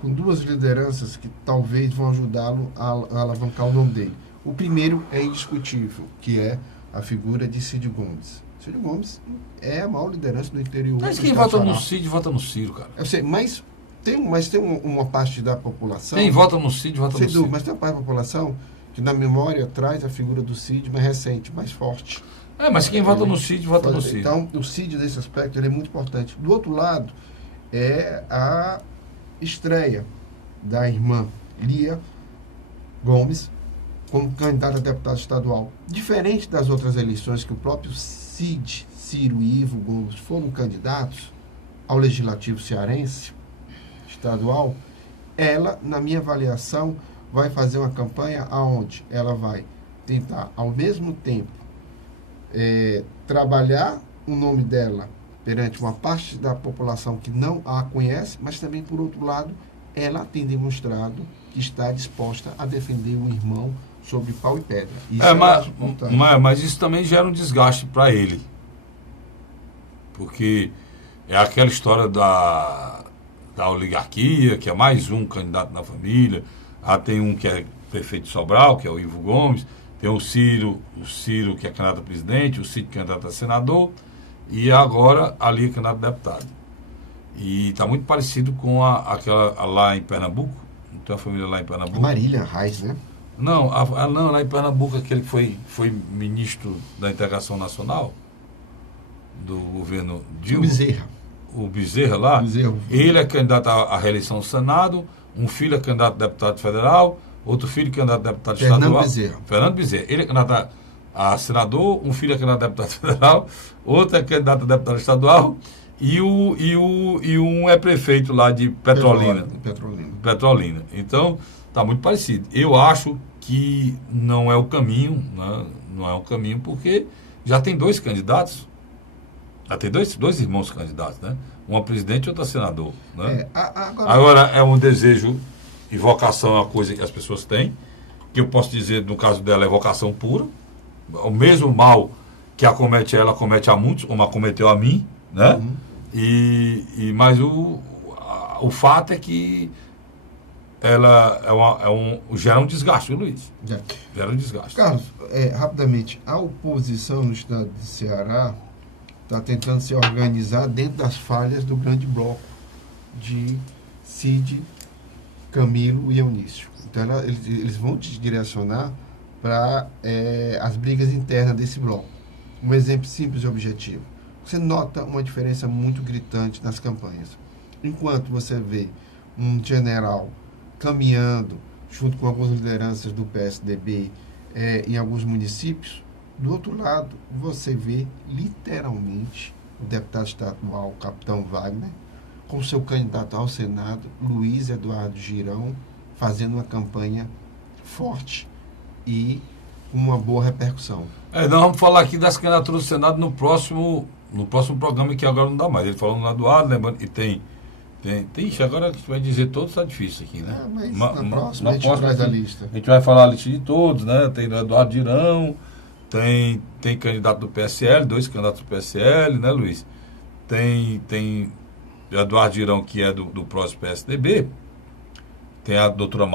com duas lideranças que talvez vão ajudá-lo a alavancar o nome dele. O primeiro é indiscutível, que é a figura de Cid Gomes. Cid Gomes é a maior liderança do interior. Mas quem vota no Cid, vota no Ciro, cara. Eu sei, mas tem uma parte da população... Quem vota no Cid, vota no Ciro. Mas tem uma parte da população que na memória traz a figura do Cid mais recente, mais forte. Mas quem vota no Cid, vota no Cid. Então, o Cid, nesse aspecto, ele é muito importante. Do outro lado, é a estreia da irmã Lia Gomes como candidata a deputado estadual. Diferente das outras eleições que o próprio Cid, Ciro e Ivo Gomes foram candidatos ao Legislativo cearense estadual, ela, na minha avaliação, vai fazer uma campanha onde ela vai tentar, ao mesmo tempo, trabalhar o nome dela perante uma parte da população que não a conhece, mas também, por outro lado, ela tem demonstrado que está disposta a defender o irmão sobre pau e pedra. Isso mas isso também gera um desgaste para ele. Porque é aquela história da oligarquia, que é mais um candidato na família. Tem um que é prefeito de Sobral, que é o Ivo Gomes. Tem o Ciro que é candidato a presidente, o Cid que é candidato a senador. E agora ali é candidato a deputado. E está muito parecido com aquela lá em Pernambuco. Não tem uma família lá em Pernambuco? Marília Reis, né? Não, não, lá em Pernambuco, aquele que foi ministro da Integração Nacional do governo Dilma. O Bezerra lá. Ele é candidato à reeleição do Senado, um filho é candidato a deputado federal, outro filho é candidato a deputado estadual. Fernando Bezerra. Ele é candidato a senador, um filho é candidato a deputado federal, outro é candidato a deputado estadual e um é prefeito lá de Petrolina. Então, está muito parecido. Eu acho que não é o caminho, né? Não é o caminho, porque já tem dois candidatos, já tem dois irmãos candidatos, né? Um a presidente e outro a senador. Né? Agora, é um desejo e vocação, é uma coisa que as pessoas têm, que eu posso dizer, no caso dela, é vocação pura. O mesmo mal que acomete ela, acomete a muitos, como acometeu a mim, né? Mas o fato é que ela gera um desgaste, viu, Luiz? Gera um desgaste. Carlos, rapidamente, a oposição no estado de Ceará está tentando se organizar dentro das falhas do grande bloco de Cid, Camilo e Eunício. Então, eles vão te direcionar para as brigas internas desse bloco. Um exemplo simples e objetivo. Você nota uma diferença muito gritante nas campanhas. Enquanto você vê um general caminhando junto com algumas lideranças do PSDB em alguns municípios, do outro lado você vê literalmente o deputado estadual, o capitão Wagner, com seu candidato ao Senado, Luiz Eduardo Girão, fazendo uma campanha forte e uma boa repercussão. Nós vamos falar aqui das candidaturas do Senado no próximo programa, que agora não dá mais. Ele falou no Eduardo, lembrando que tem Ixi, agora que vai dizer todos está difícil aqui, né? Mas na próxima a gente traz a lista. A gente vai falar a lista de todos, né? Tem o Eduardo Girão, tem candidato do PSL, 2 candidatos do PSL, né, Luiz? Tem o Eduardo Girão, que é do próximo PSDB. Tem a doutora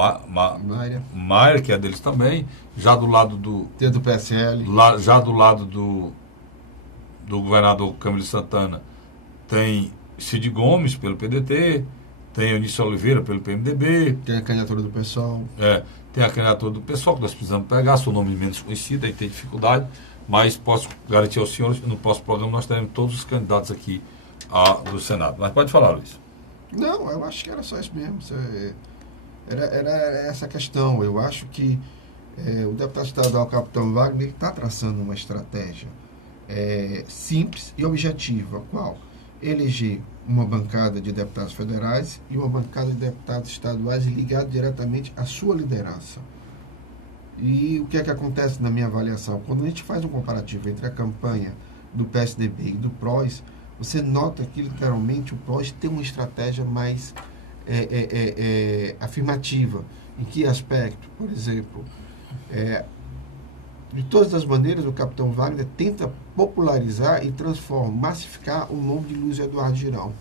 Mayra, que é deles também. Já do lado do... Tem do PSL. Já do lado do governador Camilo Santana, tem Cid Gomes, pelo PDT. Tem Eunício Oliveira, pelo PMDB. Tem a candidatura do PSOL. Tem a candidatura do PSOL, que nós precisamos pegar. Seu nome menos conhecido, aí tem dificuldade. Mas posso garantir aos senhores, no próximo programa nós teremos todos os candidatos aqui do Senado. Mas pode falar, Luiz. Não, eu acho que era só isso mesmo. Era essa questão. Eu acho que o deputado estadual Capitão Wagner está traçando uma estratégia simples e objetiva. Qual? Eleger uma bancada de deputados federais e uma bancada de deputados estaduais ligados diretamente à sua liderança. E o que é que acontece na minha avaliação? Quando a gente faz um comparativo entre a campanha do PSDB e do PROS, você nota que, literalmente, o PROS tem uma estratégia mais afirmativa. Em que aspecto? Por exemplo, de todas as maneiras, o Capitão Wagner tenta popularizar e massificar o nome de Luiz Eduardo Girão.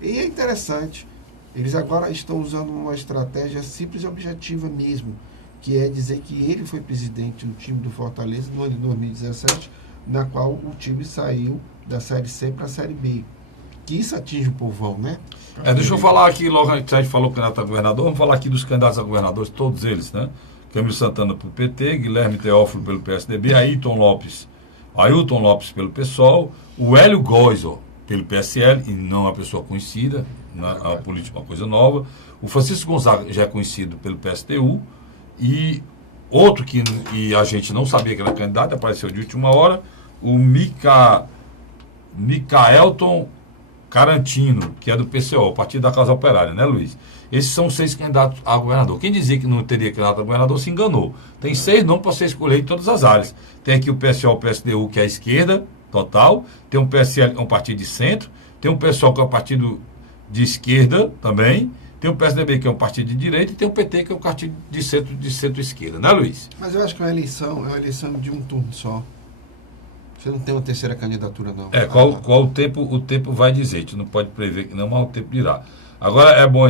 E é interessante, eles agora estão usando uma estratégia simples e objetiva mesmo, que é dizer que ele foi presidente do time do Fortaleza no ano de 2017, na qual o time saiu da Série C para a Série B. Que isso atinge o povão, né? Deixa eu falar aqui, logo a gente falou candidato a governador, vamos falar aqui dos candidatos a governadores, todos eles, né? Camilo Santana pelo PT, Guilherme Teófilo pelo PSDB, Ailton Lopes pelo PSOL, o Hélio Góes pelo PSL, e não é uma pessoa conhecida, uma política, uma coisa nova, o Francisco Gonzaga já é conhecido pelo PSTU, e outro que a gente não sabia que era candidato, apareceu de última hora, o Micaelton Carantino, que é do PCO, Partido da Causa Operária, né, Luiz? Esses são 6 candidatos a governador. Quem dizia que não teria candidato a governador se enganou. Tem 6 nomes para você escolher em todas as áreas. Tem aqui o PSOL, o PSDU, que é a esquerda total. Tem um PSL, que é um partido de centro. Tem um PSOL, que é um partido de esquerda também. Tem o PSDB, que é um partido de direita. E tem o PT, que é um partido de centro-esquerda. Né, Luiz? Mas eu acho que é uma eleição de um turno só. Você não tem uma terceira candidatura, não. Qual o tempo? O tempo vai dizer. A gente não pode prever que não, mas o tempo dirá. Agora é bom,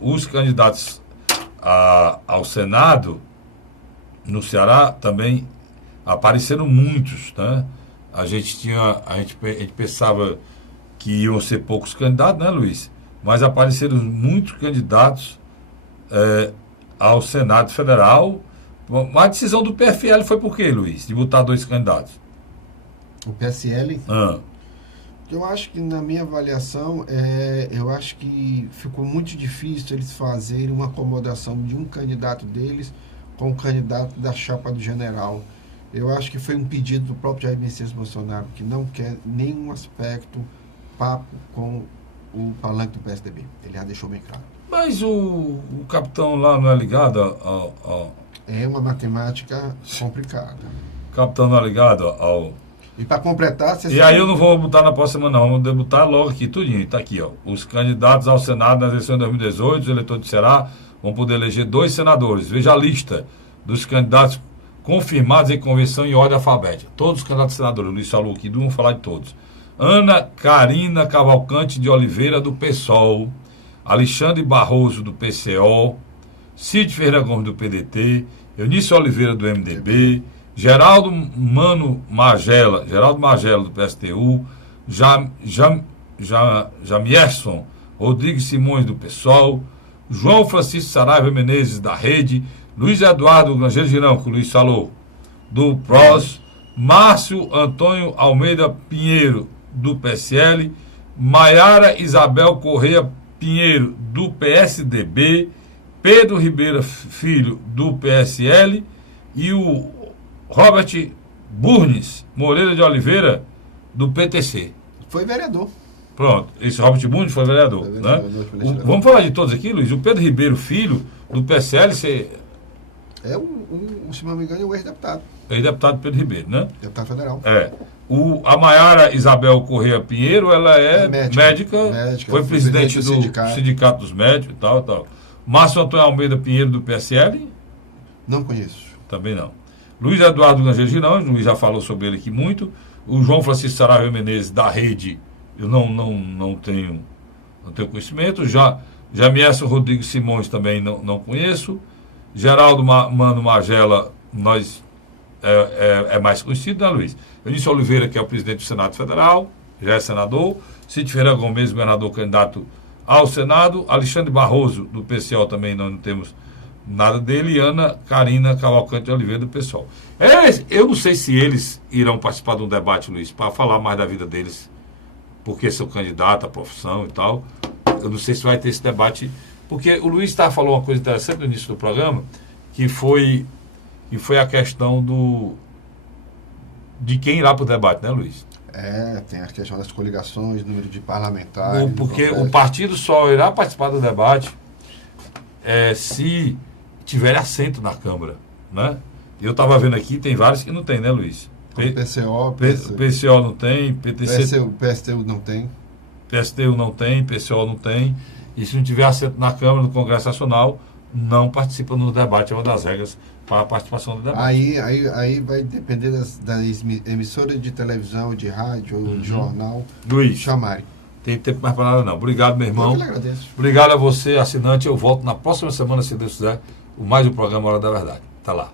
os candidatos ao Senado no Ceará também apareceram muitos, né? A gente pensava que iam ser poucos candidatos, né, Luiz? Mas apareceram muitos candidatos ao Senado Federal. A decisão do PFL foi por quê, Luiz? De botar 2 candidatos. O PSL? Eu acho que, na minha avaliação, eu acho que ficou muito difícil eles fazerem uma acomodação de um candidato deles com o candidato da chapa do general. Eu acho que foi um pedido do próprio Jair Messias Bolsonaro, que não quer nenhum aspecto papo com o palanque do PSDB. Ele já deixou bem claro. Mas o capitão lá não é ligado ao... É uma matemática complicada. O capitão não é ligado ao... E para completar... aí eu não vou botar na próxima não, vou debutar logo aqui, tudinho. Está aqui, ó. Os candidatos ao Senado nas eleições de 2018, os eleitores do Ceará vão poder eleger 2 senadores. Veja a lista dos candidatos confirmados em convenção em ordem alfabética. Todos os candidatos a senadores. O Luiz falou aqui, vamos falar de todos. Ana Carina Cavalcante de Oliveira, do PSOL. Alexandre Barroso, do PCO. Cid Ferreira Gomes, do PDT. Eunício Oliveira, do MDB. Geraldo Magela, do PSTU, Jamierson Rodrigues Simões, do PSOL, João Francisco Saraiva Menezes, da Rede, Luiz Eduardo Grangeiro Girão, que o Luiz falou, do PROS, Márcio Antônio Almeida Pinheiro, do PSL, Maiara Isabel Correia Pinheiro, do PSDB, Pedro Ribeira Filho, do PSL, e o Robert Burnes Moreira de Oliveira, do PTC. Foi vereador. Pronto, esse Robert Burnes foi vereador. Vamos falar de todos aqui, Luiz? O Pedro Ribeiro Filho, do PSL, Se não me engano, é o ex-deputado. Ex-deputado Pedro Ribeiro, né? Deputado federal. A Maiara Isabel Corrêa Pinheiro, ela é médica, foi presidente do Sindicato dos Médicos e tal. Márcio Antônio Almeida Pinheiro, do PSL? Não conheço. Também não. Luiz Eduardo Grangeiro Girão, o Luiz já falou sobre ele aqui muito. O João Francisco Saraiva Menezes, da Rede, eu não tenho conhecimento. Jamierson Rodrigues Simões também não conheço. Geraldo Mano Magela, nós é mais conhecido, né, Luiz? Eunício Oliveira, que é o presidente do Senado Federal, já é senador. Cid Ferreira Gomes, governador candidato ao Senado. Alexandre Barroso, do PCO, também não temos nada dele. E Ana Carina Cavalcante Oliveira, do PSOL. Eu não sei se eles irão participar de um debate, Luiz, para falar mais da vida deles, porque são candidatos à profissão e tal. Eu não sei se vai ter esse debate, porque o Luiz falou uma coisa interessante no início do programa, que foi a questão de quem irá para o debate, né, Luiz? Tem a questão das coligações, número de parlamentares. Porque o partido só irá participar do debate se tiver assento na Câmara, né? Eu estava vendo aqui, tem vários que não tem, né, Luiz? PCO não tem, PSTU não tem. PSTU não tem, PCO não tem. E se não tiver assento na Câmara, no Congresso Nacional, não participa no debate. É uma das regras para a participação do debate. Aí vai depender das emissoras de televisão, de rádio, ou de jornal, Luiz, chamarem. Tem tempo mais para nada não. Obrigado, meu irmão. Eu que agradeço. Obrigado a você, assinante. Eu volto na próxima semana, se Deus quiser, mais um programa Hora da Verdade. Tá lá.